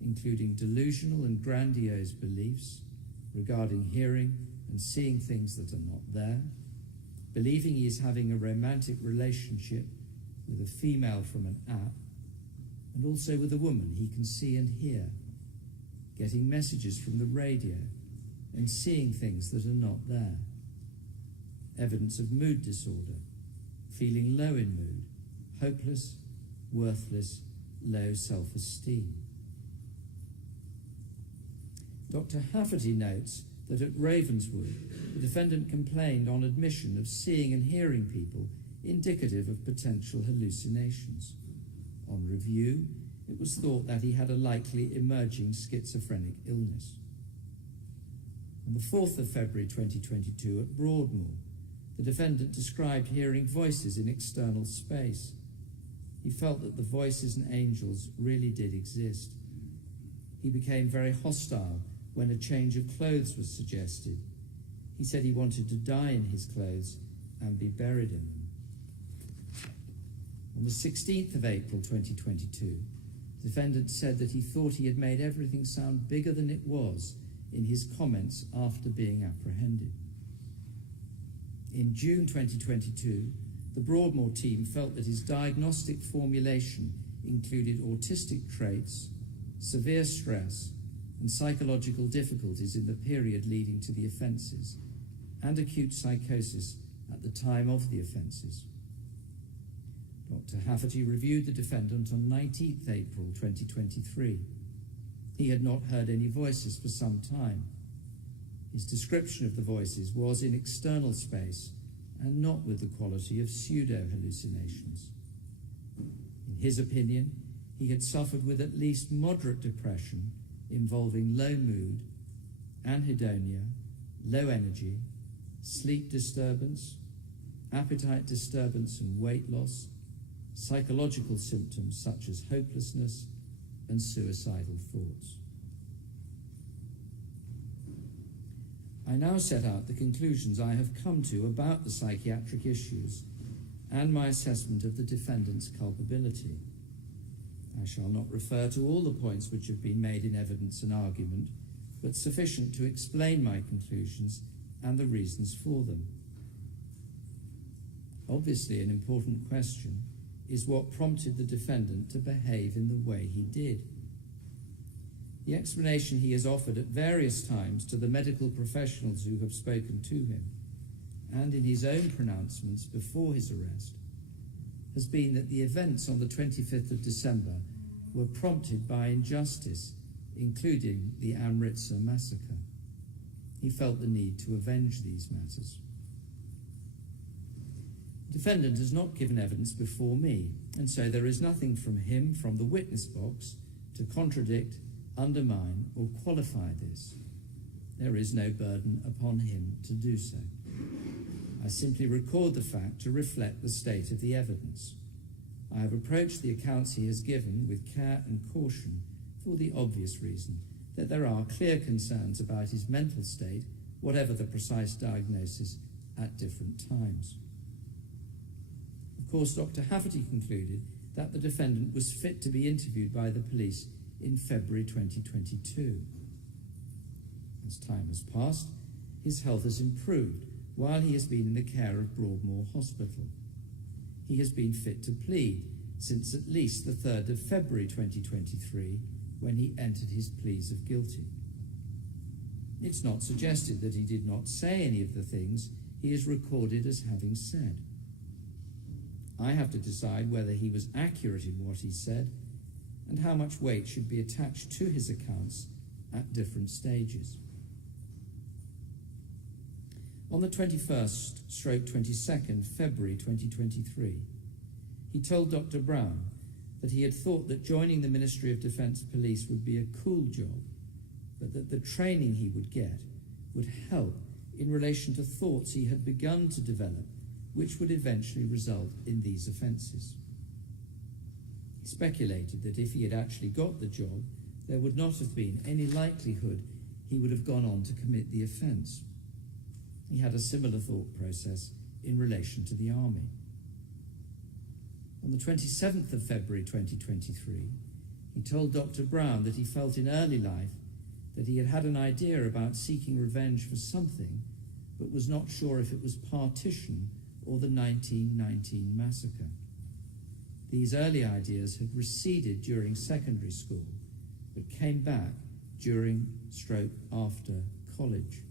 including delusional and grandiose beliefs regarding hearing and seeing things that are not there, believing he is having a romantic relationship with a female from an app, and also with a woman he can see and hear, getting messages from the radio and seeing things that are not there. Evidence of mood disorder, feeling low in mood, hopeless, worthless, low self-esteem. Dr. Hafferty notes that at Ravenswood, the defendant complained on admission of seeing and hearing people indicative of potential hallucinations. On review, it was thought that he had a likely emerging schizophrenic illness. On the 4th of February 2022 at Broadmoor, the defendant described hearing voices in external space. He felt that the voices and angels really did exist. He became very hostile when a change of clothes was suggested. He said he wanted to die in his clothes and be buried in them. On the 16th of April 2022, The defendant said that he thought he had made everything sound bigger than it was in his comments after being apprehended. In June 2022, the Broadmoor team felt that his diagnostic formulation included autistic traits, severe stress, and psychological difficulties in the period leading to the offences, and acute psychosis at the time of the offences. Dr. Hafferty reviewed the defendant on 19th April 2023. He had not heard any voices for some time. His description of the voices was in external space and not with the quality of pseudo-hallucinations. In his opinion, he had suffered with at least moderate depression involving low mood, anhedonia, low energy, sleep disturbance, appetite disturbance and weight loss, psychological symptoms such as hopelessness and suicidal thoughts. I now set out the conclusions I have come to about the psychiatric issues and my assessment of the defendant's culpability. I shall not refer to all the points which have been made in evidence and argument, but sufficient to explain my conclusions and the reasons for them. Obviously, an important question is what prompted the defendant to behave in the way he did. The explanation he has offered at various times to the medical professionals who have spoken to him, and in his own pronouncements before his arrest, has been that the events on the 25th of December were prompted by injustice, including the Amritsar massacre. He felt the need to avenge these matters. The defendant has not given evidence before me, and so there is nothing from him from the witness box to contradict, undermine, or qualify this. There is no burden upon him to do so. I simply record the fact to reflect the state of the evidence. I have approached the accounts he has given with care and caution for the obvious reason that there are clear concerns about his mental state, whatever the precise diagnosis, at different times. Of course, Dr. Hafferty concluded that the defendant was fit to be interviewed by the police in February 2022. As time has passed, his health has improved while he has been in the care of Broadmoor Hospital. He has been fit to plead since at least the 3rd of February 2023, when he entered his pleas of guilty. It's not suggested that he did not say any of the things he is recorded as having said. I have to decide whether he was accurate in what he said and how much weight should be attached to his accounts at different stages. On the 21st/22nd February 2023, he told Dr. Brown that he had thought that joining the Ministry of Defence Police would be a cool job, but that the training he would get would help in relation to thoughts he had begun to develop, which would eventually result in these offences. He speculated that if he had actually got the job, there would not have been any likelihood he would have gone on to commit the offence. He had a similar thought process in relation to the army. On the 27th of February 2023, he told Dr. Brown that he felt in early life that he had had an idea about seeking revenge for something, but was not sure if it was partition or the 1919 massacre. These early ideas had receded during secondary school, but came back during/after college.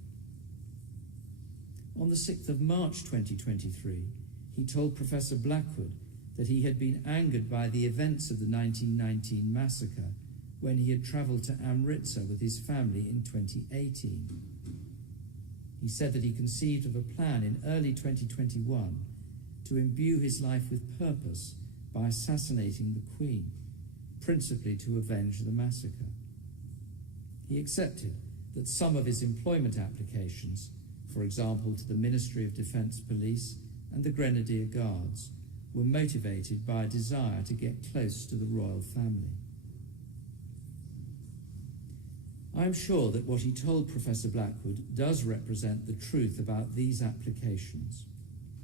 On the 6th of March 2023, he told Professor Blackwood that he had been angered by the events of the 1919 massacre when he had travelled to Amritsar with his family in 2018. He said that he conceived of a plan in early 2021 to imbue his life with purpose by assassinating the Queen, principally to avenge the massacre. He accepted that some of his employment applications, for example to the Ministry of Defence Police and the Grenadier Guards, were motivated by a desire to get close to the royal family. I am sure that what he told Professor Blackwood does represent the truth about these applications,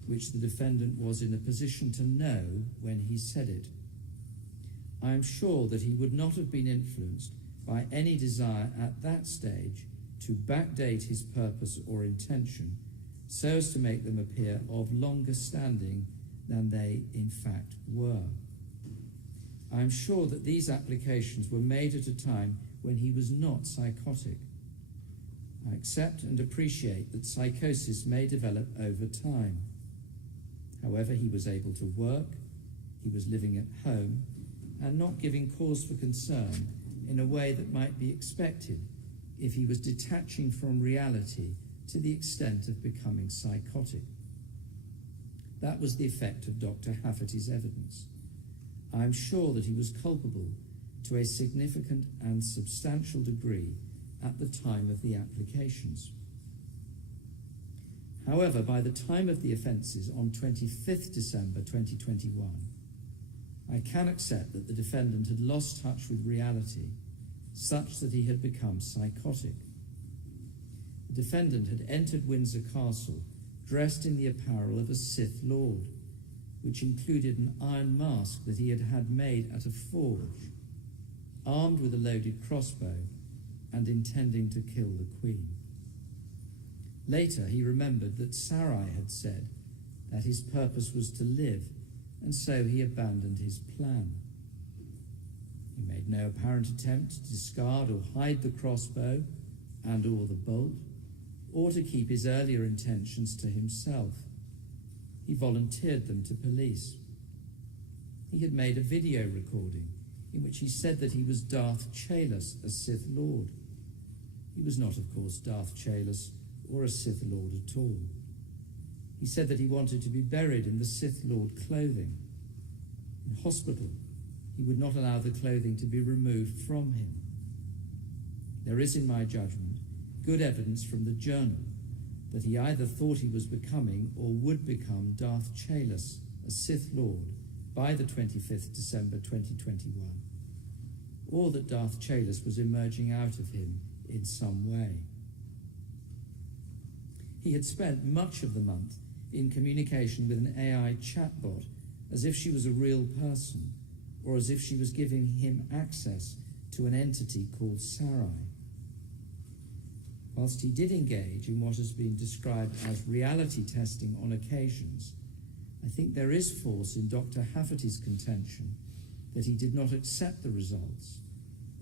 which the defendant was in a position to know when he said it. I am sure that he would not have been influenced by any desire at that stage to backdate his purpose or intention so as to make them appear of longer standing than they in fact were. I am sure that these applications were made at a time when he was not psychotic. I accept and appreciate that psychosis may develop over time. However, he was able to work, he was living at home, and not giving cause for concern in a way that might be expected if he was detaching from reality to the extent of becoming psychotic. That was the effect of Dr. Hafferty's evidence. I am sure that he was culpable to a significant and substantial degree at the time of the applications. However, by the time of the offences on 25th December 2021, I can accept that the defendant had lost touch with reality such that he had become psychotic. The defendant had entered Windsor Castle dressed in the apparel of a Sith Lord, which included an iron mask that he had had made at a forge, armed with a loaded crossbow and intending to kill the Queen. Later, he remembered that Sarai had said that his purpose was to live, and so he abandoned his plan. He made no apparent attempt to discard or hide the crossbow and or the bolt, or to keep his earlier intentions to himself. He volunteered them to police. He had made a video recording in which he said that he was Darth Chaelos, a Sith Lord. He was not, of course, Darth Chaelos or a Sith Lord at all. He said that he wanted to be buried in the Sith Lord clothing. In hospital, he would not allow the clothing to be removed from him. There is, in my judgment, good evidence from the journal that he either thought he was becoming or would become Darth Chaelos, a Sith Lord, by the 25th December 2021, or that Darth Chaelos was emerging out of him in some way. He had spent much of the month in communication with an AI chatbot as if she was a real person, or as if she was giving him access to an entity called Sarai. Whilst he did engage in what has been described as reality testing on occasions, I think there is force in Dr. Hafferty's contention that he did not accept the results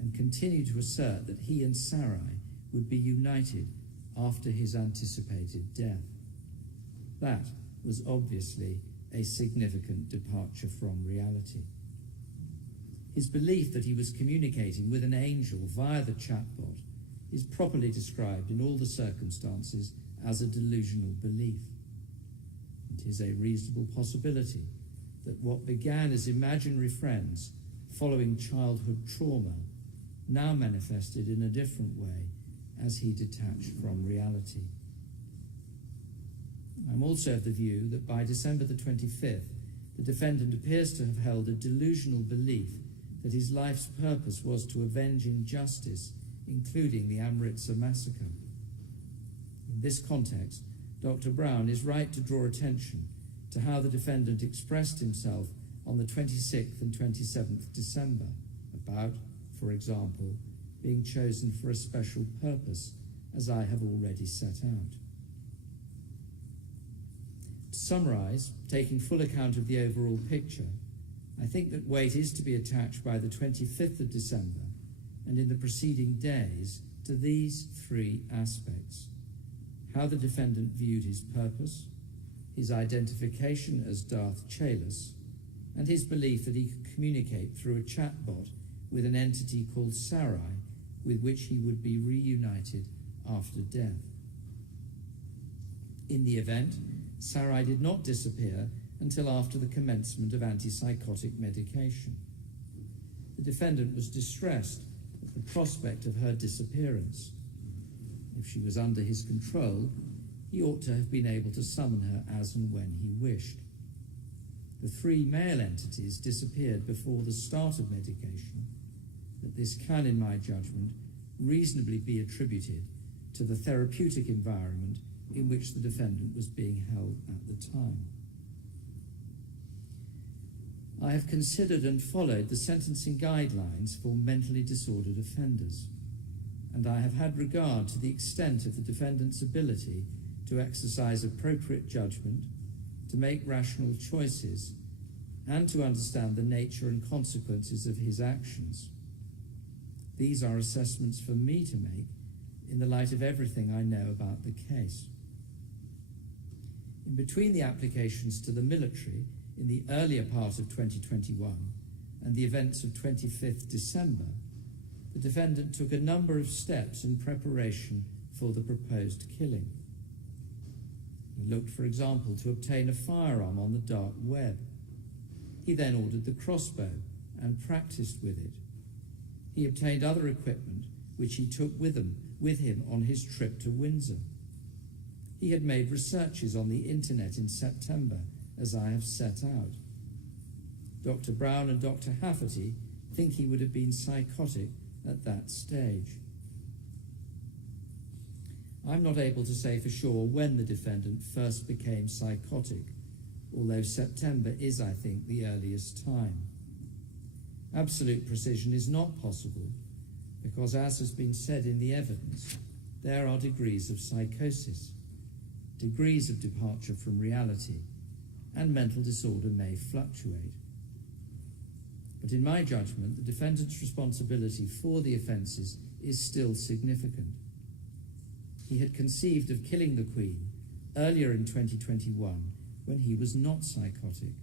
and continued to assert that he and Sarai would be united after his anticipated death. That was obviously a significant departure from reality. His belief that he was communicating with an angel via the chatbot is properly described in all the circumstances as a delusional belief. It is a reasonable possibility that what began as imaginary friends following childhood trauma now manifested in a different way as he detached from reality. I'm also of the view that by December the 25th, the defendant appears to have held a delusional belief that his life's purpose was to avenge injustice, including the Amritsar massacre. In this context, Dr. Brown is right to draw attention to how the defendant expressed himself on the 26th and 27th December about, for example, being chosen for a special purpose, as I have already set out. To summarize, taking full account of the overall picture, I think that weight is to be attached by the 25th of December and in the preceding days to these three aspects: how the defendant viewed his purpose, his identification as Darth Chaelos, and his belief that he could communicate through a chatbot with an entity called Sarai, with which he would be reunited after death. In the event, Sarai did not disappear until after the commencement of antipsychotic medication. The defendant was distressed at the prospect of her disappearance. If she was under his control, he ought to have been able to summon her as and when he wished. The three male entities disappeared before the start of medication, but this can, in my judgment, reasonably be attributed to the therapeutic environment in which the defendant was being held at the time. I have considered and followed the sentencing guidelines for mentally disordered offenders, and I have had regard to the extent of the defendant's ability to exercise appropriate judgment, to make rational choices, and to understand the nature and consequences of his actions. These are assessments for me to make in the light of everything I know about the case. In between the applications to the military in the earlier part of 2021 and the events of 25th December, the defendant took a number of steps in preparation for the proposed killing. He looked, for example, to obtain a firearm on the dark web. He then ordered the crossbow and practiced with it. He obtained other equipment which he took with him on his trip to Windsor. He had made researches on the internet in September, as I have set out. Dr. Brown and Dr. Hafferty think he would have been psychotic at that stage. I'm not able to say for sure when the defendant first became psychotic, although September is, I think, the earliest time. Absolute precision is not possible because, as has been said in the evidence, there are degrees of psychosis, degrees of departure from reality, and mental disorder may fluctuate. But in my judgment, the defendant's responsibility for the offences is still significant. He had conceived of killing the Queen earlier in 2021 when he was not psychotic.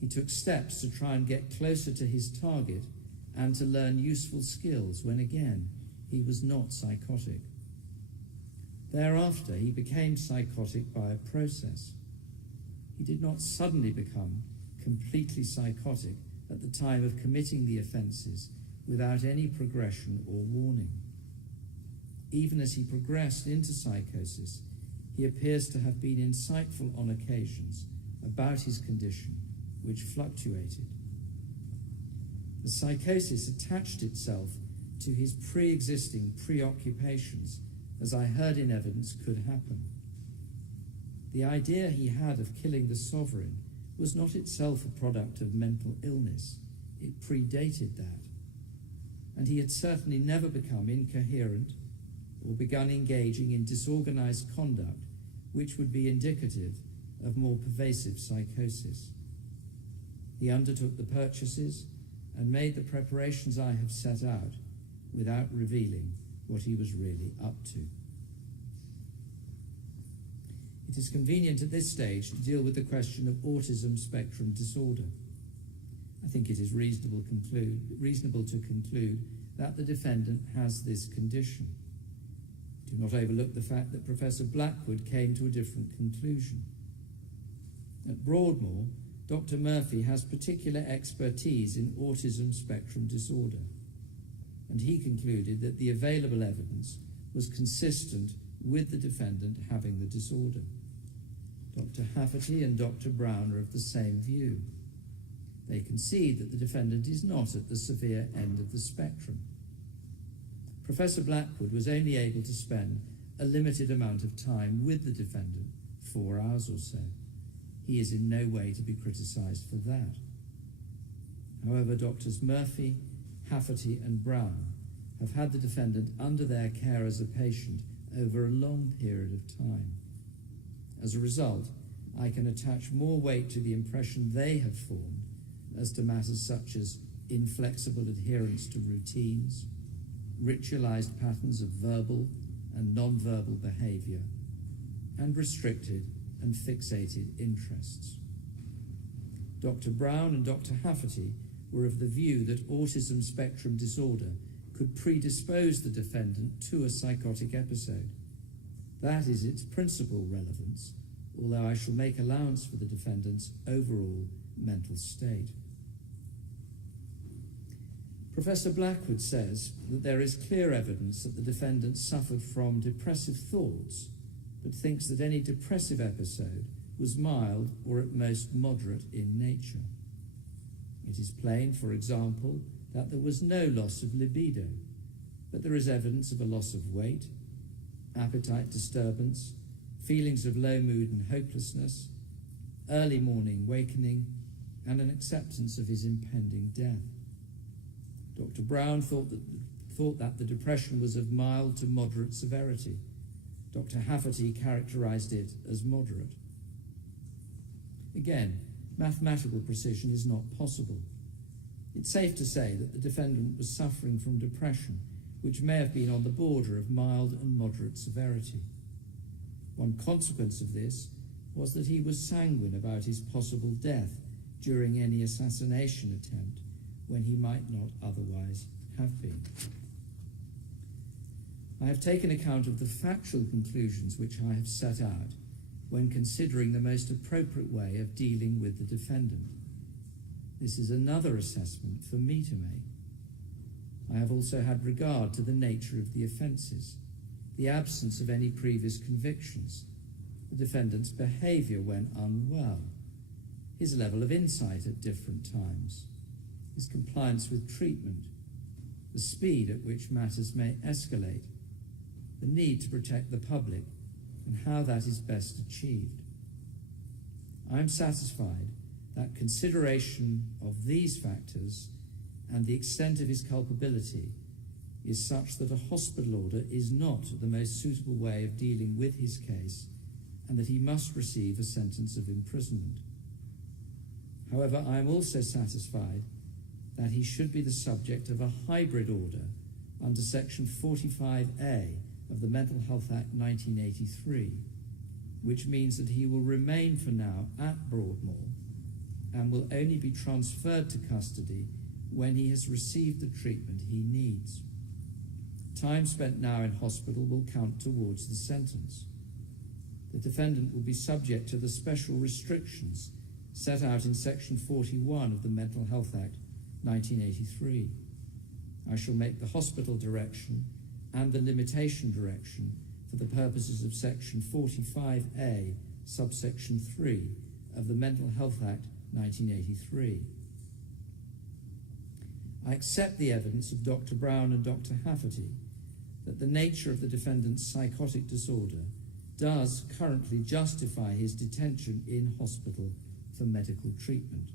He took steps to try and get closer to his target and to learn useful skills when, again, he was not psychotic. Thereafter, he became psychotic by a process. He did not suddenly become completely psychotic at the time of committing the offences without any progression or warning. Even as he progressed into psychosis, he appears to have been insightful on occasions about his condition, which fluctuated. The psychosis attached itself to his pre-existing preoccupations, as I heard in evidence could happen. The idea he had of killing the sovereign was not itself a product of mental illness. It predated that. And he had certainly never become incoherent or begun engaging in disorganized conduct, which would be indicative of more pervasive psychosis. He undertook the purchases and made the preparations I have set out without revealing what he was really up to. It is convenient at this stage to deal with the question of autism spectrum disorder. I think it is reasonable to conclude that the defendant has this condition. Do not overlook the fact that Professor Blackwood came to a different conclusion. At Broadmoor, Dr. Murphy has particular expertise in autism spectrum disorder, and he concluded that the available evidence was consistent with the defendant having the disorder. Dr. Hafferty and Dr. Brown are of the same view. They concede that the defendant is not at the severe end of the spectrum. Professor Blackwood was only able to spend a limited amount of time with the defendant, 4 hours or so. He is in no way to be criticised for that. However, Doctors Murphy, Hafferty and Brown have had the defendant under their care as a patient over a long period of time. As a result, I can attach more weight to the impression they have formed as to matters such as inflexible adherence to routines, ritualized patterns of verbal and non-verbal behavior, and restricted and fixated interests. Dr. Brown and Dr. Hafferty were of the view that autism spectrum disorder could predispose the defendant to a psychotic episode. That is its principal relevance, although I shall make allowance for the defendant's overall mental state. Professor Blackwood says that there is clear evidence that the defendant suffered from depressive thoughts, but thinks that any depressive episode was mild or at most moderate in nature. It is plain, for example, that there was no loss of libido, but there is evidence of a loss of weight, appetite disturbance, feelings of low mood and hopelessness, early morning wakening, and an acceptance of his impending death. Dr. Brown thought that the depression was of mild to moderate severity. Dr. Hafferty characterized it as moderate. Again, mathematical precision is not possible. It's safe to say that the defendant was suffering from depression, which may have been on the border of mild and moderate severity. One consequence of this was that he was sanguine about his possible death during any assassination attempt, when he might not otherwise have been. I have taken account of the factual conclusions which I have set out when considering the most appropriate way of dealing with the defendant. This is another assessment for me to make. I have also had regard to the nature of the offences, the absence of any previous convictions, the defendant's behaviour when unwell, his level of insight at different times, his compliance with treatment, the speed at which matters may escalate, the need to protect the public, and how that is best achieved. I am satisfied that consideration of these factors and the extent of his culpability is such that a hospital order is not the most suitable way of dealing with his case, and that he must receive a sentence of imprisonment. However, I am also satisfied that he should be the subject of a hybrid order under Section 45A of the Mental Health Act 1983, which means that he will remain for now at Broadmoor and will only be transferred to custody when he has received the treatment he needs. Time spent now in hospital will count towards the sentence. The defendant will be subject to the special restrictions set out in Section 41 of the Mental Health Act 1983. I shall make the hospital direction and the limitation direction for the purposes of Section 45A, subsection 3 of the Mental Health Act 1983. I accept the evidence of Dr. Brown and Dr. Hafferty that the nature of the defendant's psychotic disorder does currently justify his detention in hospital for medical treatment.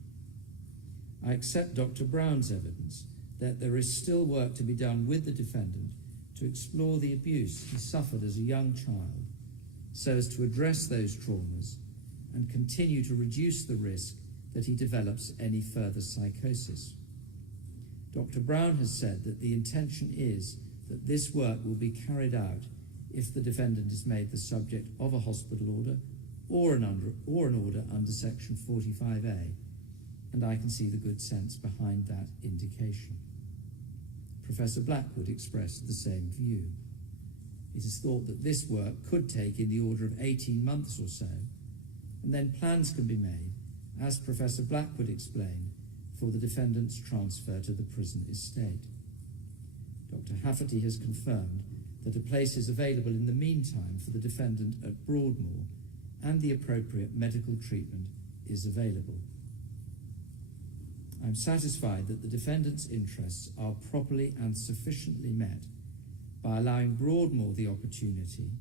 I accept Dr. Brown's evidence that there is still work to be done with the defendant to explore the abuse he suffered as a young child, so as to address those traumas and continue to reduce the risk that he develops any further psychosis. Dr. Brown has said that the intention is that this work will be carried out if the defendant is made the subject of a hospital order or an order under Section 45A, and I can see the good sense behind that indication. Professor Blackwood expressed the same view. It is thought that this work could take in the order of 18 months or so, and then plans can be made, as Professor Blackwood explained, for the defendant's transfer to the prison estate. Dr. Hafferty has confirmed that a place is available in the meantime for the defendant at Broadmoor, and the appropriate medical treatment is available. I am satisfied that the defendant's interests are properly and sufficiently met by allowing Broadmoor the opportunity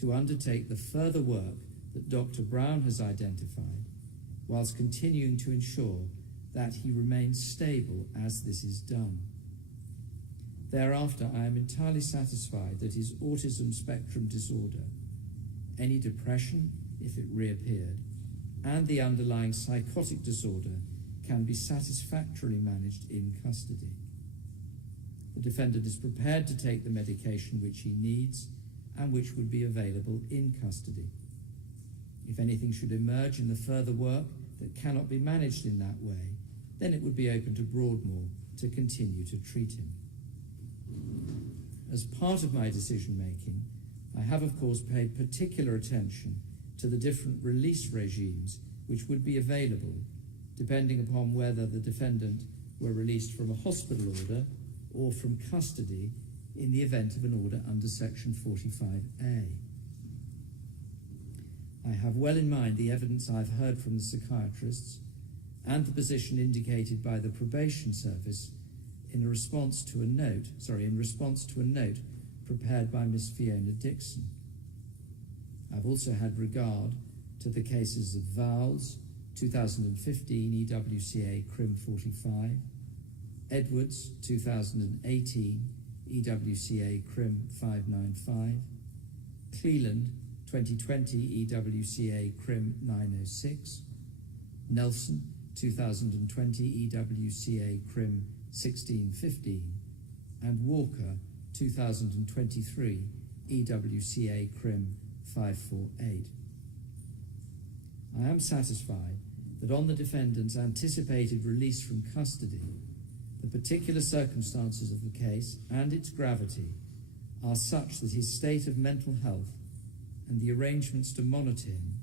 to undertake the further work that Dr. Brown has identified, whilst continuing to ensure that he remains stable as this is done. Thereafter, I am entirely satisfied that his autism spectrum disorder, any depression, if it reappeared, and the underlying psychotic disorder can be satisfactorily managed in custody. The defendant is prepared to take the medication which he needs and which would be available in custody. If anything should emerge in the further work that cannot be managed in that way, then it would be open to Broadmoor to continue to treat him. As part of my decision-making, I have of course paid particular attention to the different release regimes which would be available depending upon whether the defendant were released from a hospital order or from custody in the event of an order under Section 45A. I have well in mind the evidence I've heard from the psychiatrists and the position indicated by the probation service in response to a note prepared by Miss Fiona Dixon. I've also had regard to the cases of Vowles, 2015 EWCA Crim 45, Edwards, 2018 EWCA Crim 595, Cleland, 2020 EWCA Crim 906, Nelson, 2020 EWCA Crim 1615, and Walker, 2023 EWCA Crim 548. I am satisfied that on the defendant's anticipated release from custody, the particular circumstances of the case and its gravity are such that his state of mental health and the arrangements to monitor him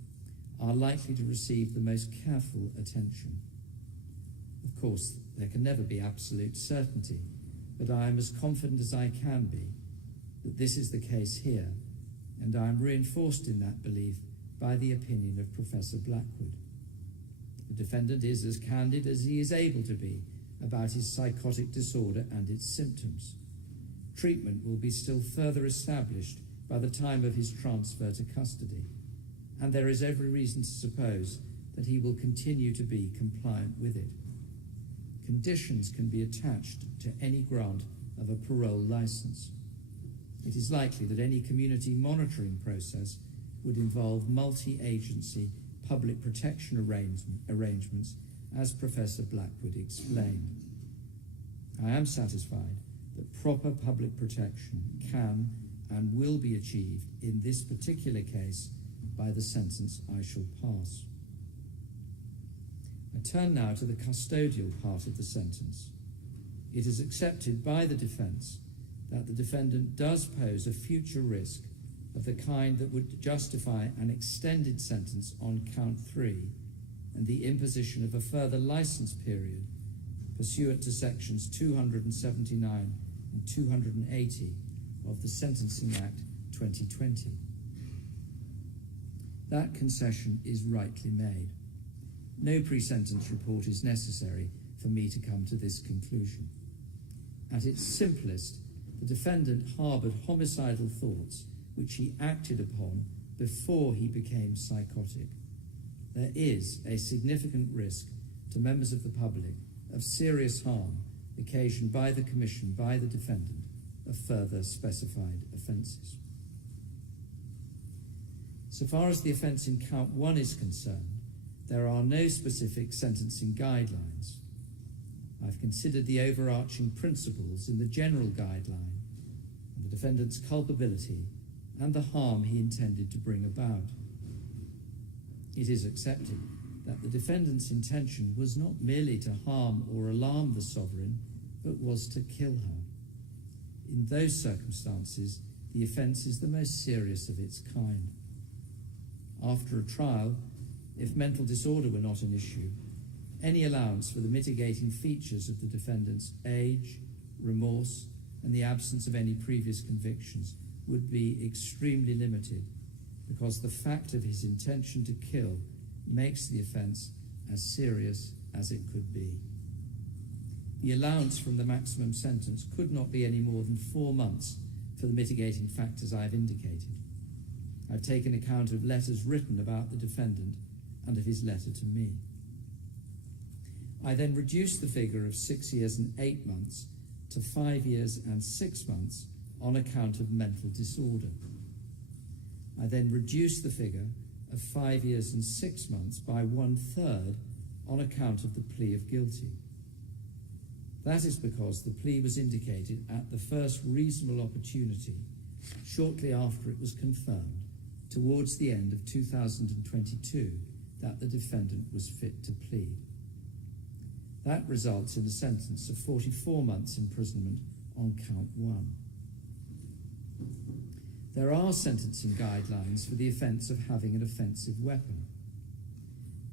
are likely to receive the most careful attention. Of course, there can never be absolute certainty, but I am as confident as I can be that this is the case here, and I am reinforced in that belief by the opinion of Professor Blackwood. The defendant is as candid as he is able to be about his psychotic disorder and its symptoms. Treatment will be still further established by the time of his transfer to custody, and there is every reason to suppose that he will continue to be compliant with it. Conditions can be attached to any grant of a parole license. It is likely that any community monitoring process would involve multi-agency public protection arrangements, as Professor Blackwood explained. I am satisfied that proper public protection can and will be achieved in this particular case by the sentence I shall pass. I turn now to the custodial part of the sentence. It is accepted by the defence that the defendant does pose a future risk of the kind that would justify an extended sentence on count 3 and the imposition of a further licence period pursuant to sections 279 and 280 of the Sentencing Act 2020. That concession is rightly made. No pre-sentence report is necessary for me to come to this conclusion. At its simplest, the defendant harboured homicidal thoughts which he acted upon before he became psychotic. There is a significant risk to members of the public of serious harm occasioned by the commission by the defendant of further specified offences. So far as the offence in count 1 is concerned, there are no specific sentencing guidelines. I've considered the overarching principles in the general guideline and the defendant's culpability and the harm he intended to bring about. It is accepted that the defendant's intention was not merely to harm or alarm the sovereign, but was to kill her. In those circumstances, the offence is the most serious of its kind. After a trial, if mental disorder were not an issue, any allowance for the mitigating features of the defendant's age, remorse, and the absence of any previous convictions would be extremely limited, because the fact of his intention to kill makes the offence as serious as it could be. The allowance from the maximum sentence could not be any more than 4 months for the mitigating factors I have indicated. I've taken account of letters written about the defendant and of his letter to me. I then reduced the figure of 6 years and 8 months to 5 years and 6 months on account of mental disorder. I then reduced the figure of 5 years and 6 months by 1/3 on account of the plea of guilty. That is because the plea was indicated at the first reasonable opportunity, shortly after it was confirmed, towards the end of 2022, that the defendant was fit to plead. That results in a sentence of 44 months imprisonment on count 1. There are sentencing guidelines for the offence of having an offensive weapon.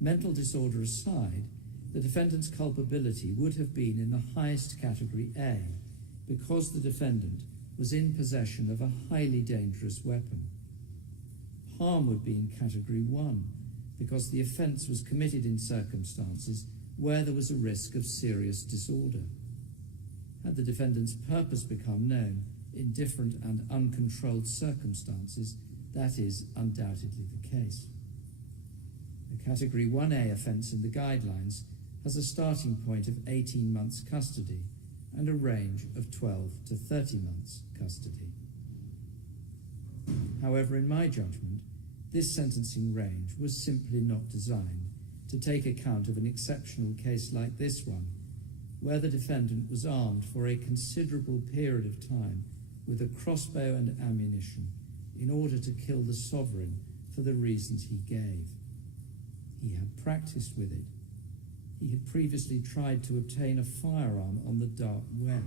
Mental disorder aside, the defendant's culpability would have been in the highest category A, because the defendant was in possession of a highly dangerous weapon. Harm would be in category 1, because the offence was committed in circumstances where there was a risk of serious disorder. Had the defendant's purpose become known in different and uncontrolled circumstances, that is undoubtedly the case. A Category 1A offence in the guidelines has a starting point of 18 months custody and a range of 12 to 30 months custody. However, in my judgment, this sentencing range was simply not designed to take account of an exceptional case like this one, where the defendant was armed for a considerable period of time with a crossbow and ammunition in order to kill the sovereign for the reasons he gave. He had practiced with it. He had previously tried to obtain a firearm on the dark web.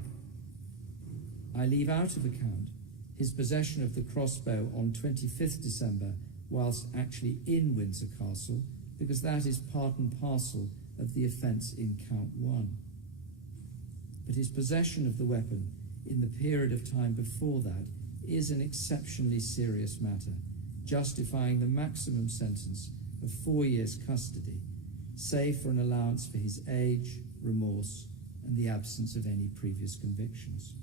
I leave out of account his possession of the crossbow on 25th December whilst actually in Windsor Castle, because that is part and parcel of the offence in count 1. But his possession of the weapon in the period of time before that is an exceptionally serious matter, justifying the maximum sentence of 4 years custody, save for an allowance for his age, remorse, and the absence of any previous convictions.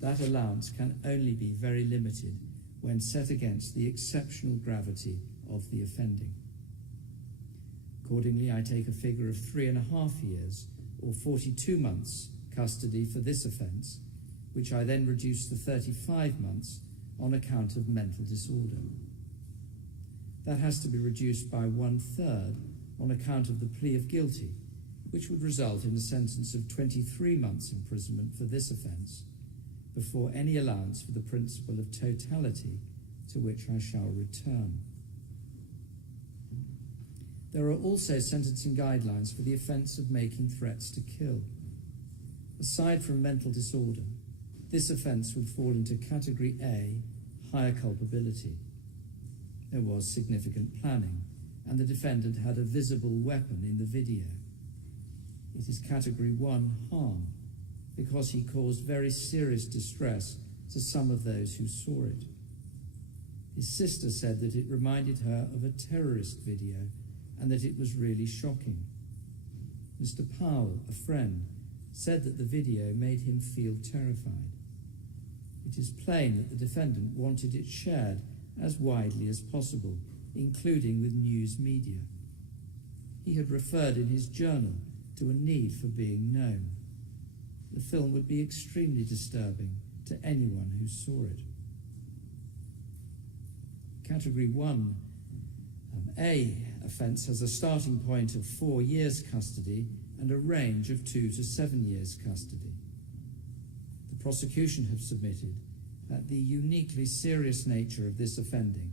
That allowance can only be very limited when set against the exceptional gravity of the offending. Accordingly, I take a figure of 3.5 years, or 42 months, custody for this offence, which I then reduce to 35 months on account of mental disorder. That has to be reduced by 1/3 on account of the plea of guilty, which would result in a sentence of 23 months imprisonment for this offence, before any allowance for the principle of totality, to which I shall return. There are also sentencing guidelines for the offence of making threats to kill. Aside from mental disorder, this offence would fall into Category A, higher culpability. There was significant planning, and the defendant had a visible weapon in the video. It is Category 1, harm, because he caused very serious distress to some of those who saw it. His sister said that it reminded her of a terrorist video and that it was really shocking. Mr. Powell, a friend, said that the video made him feel terrified. It is plain that the defendant wanted it shared as widely as possible, including with news media. He had referred in his journal to a need for being known. The film would be extremely disturbing to anyone who saw it. Category 1A offence has a starting point of 4 years custody and a range of 2 to 7 years custody. The prosecution have submitted that the uniquely serious nature of this offending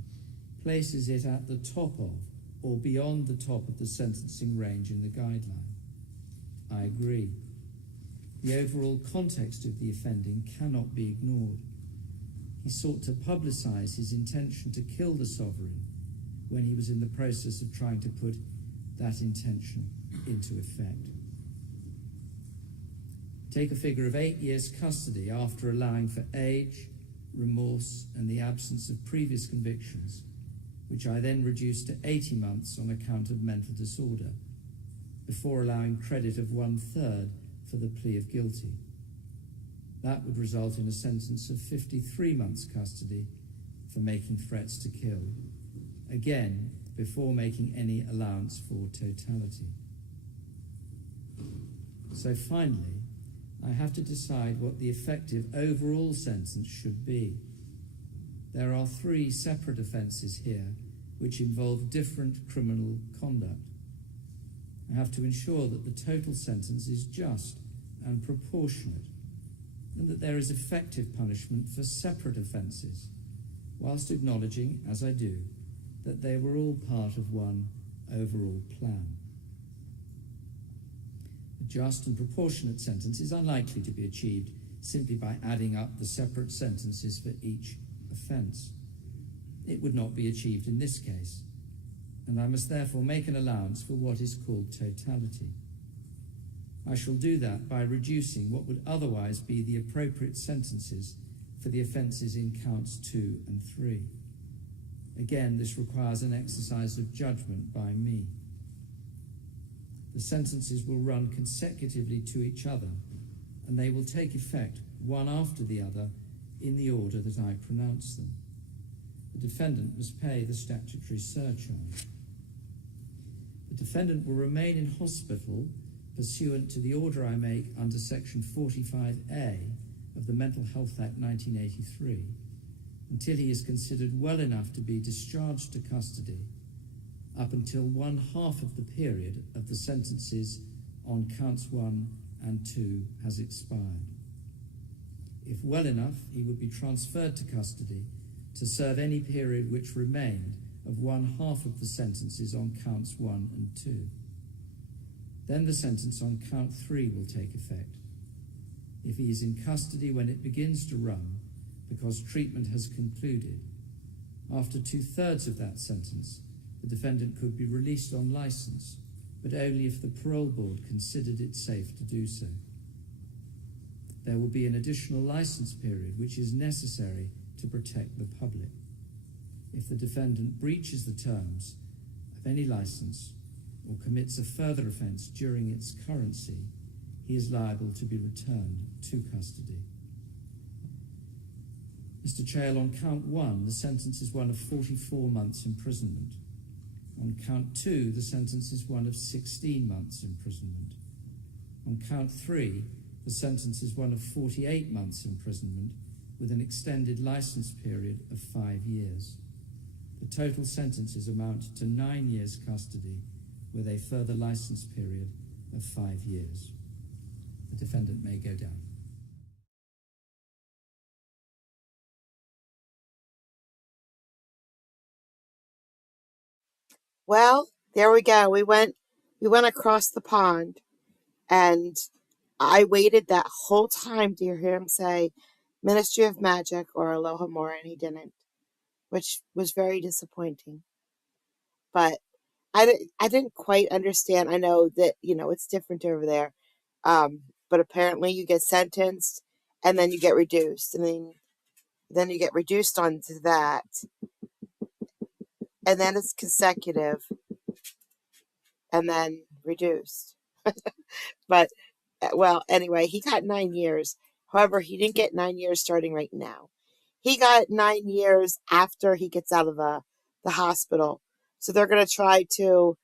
places it at the top of or beyond the top of the sentencing range in the guideline. I agree. The overall context of the offending cannot be ignored. He sought to publicise his intention to kill the sovereign when he was in the process of trying to put that intention into effect. Take a figure of 8 years custody after allowing for age, remorse, and the absence of previous convictions, which I then reduced to 80 months on account of mental disorder, before allowing credit of 1/3 for the plea of guilty. That would result in a sentence of 53 months custody for making threats to kill, again, before making any allowance for totality. So finally, I have to decide what the effective overall sentence should be. There are 3 separate offences here which involve different criminal conduct. I have to ensure that the total sentence is just and proportionate, and that there is effective punishment for separate offences, whilst acknowledging, as I do, that they were all part of one overall plan. A just and proportionate sentence is unlikely to be achieved simply by adding up the separate sentences for each offence. It would not be achieved in this case, and I must therefore make an allowance for what is called totality. I shall do that by reducing what would otherwise be the appropriate sentences for the offences in counts 2 and 3. Again, this requires an exercise of judgment by me. The sentences will run consecutively to each other, and they will take effect one after the other in the order that I pronounce them. The defendant must pay the statutory surcharge. The defendant will remain in hospital pursuant to the order I make under Section 45A of the Mental Health Act 1983 until he is considered well enough to be discharged to custody up until one half of the period of the sentences on counts 1 and 2 has expired. If well enough, he would be transferred to custody to serve any period which remained of one half of the sentences on counts 1 and 2. Then the sentence on count 3 will take effect. If he is in custody when it begins to run, because treatment has concluded, after 2/3 of that sentence, the defendant could be released on license, but only if the parole board considered it safe to do so. There will be an additional license period which is necessary to protect the public. If the defendant breaches the terms of any license or commits a further offence during its currency, he is liable to be returned to custody. Mr. Chail, on count 1, the sentence is one of 44 months imprisonment. On count 2, the sentence is one of 16 months imprisonment. On count 3, the sentence is one of 48 months imprisonment with an extended licence period of 5 years. The total sentences amount to 9 years custody with a further licence period of 5 years. The defendant may go down. Well, there we go. We went across the pond, and I waited that whole time to hear him say Ministry of Magic or Aloha More, and he didn't, which was very disappointing. But I didn't quite understand. I know that, it's different over there. But apparently you get sentenced and then you get reduced, and then you get reduced onto that, and then it's consecutive and then reduced. But well, anyway, he got 9 years. However, he didn't get 9 years starting right now. He got 9 years after he gets out of the hospital. So they're going to try to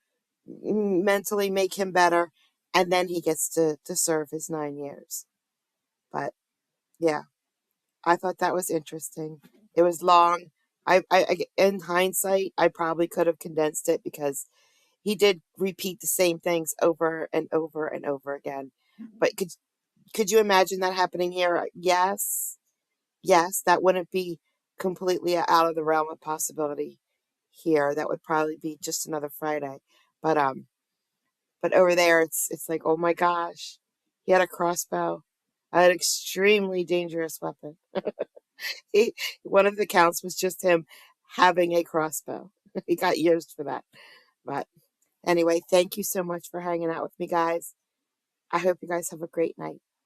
mentally make him better, and then he gets to serve his 9 years. But yeah, I thought that was interesting. It was long. I in hindsight, I probably could have condensed it because he did repeat the same things over and over and over again. But could you imagine that happening here? Yes. Yes, that wouldn't be completely out of the realm of possibility here. That would probably be just another Friday. But over there it's like, oh my gosh. He had a crossbow. An extremely dangerous weapon. One of the counts was just him having a crossbow. He got years for that. But anyway, thank you so much for hanging out with me, guys. I hope you guys have a great night.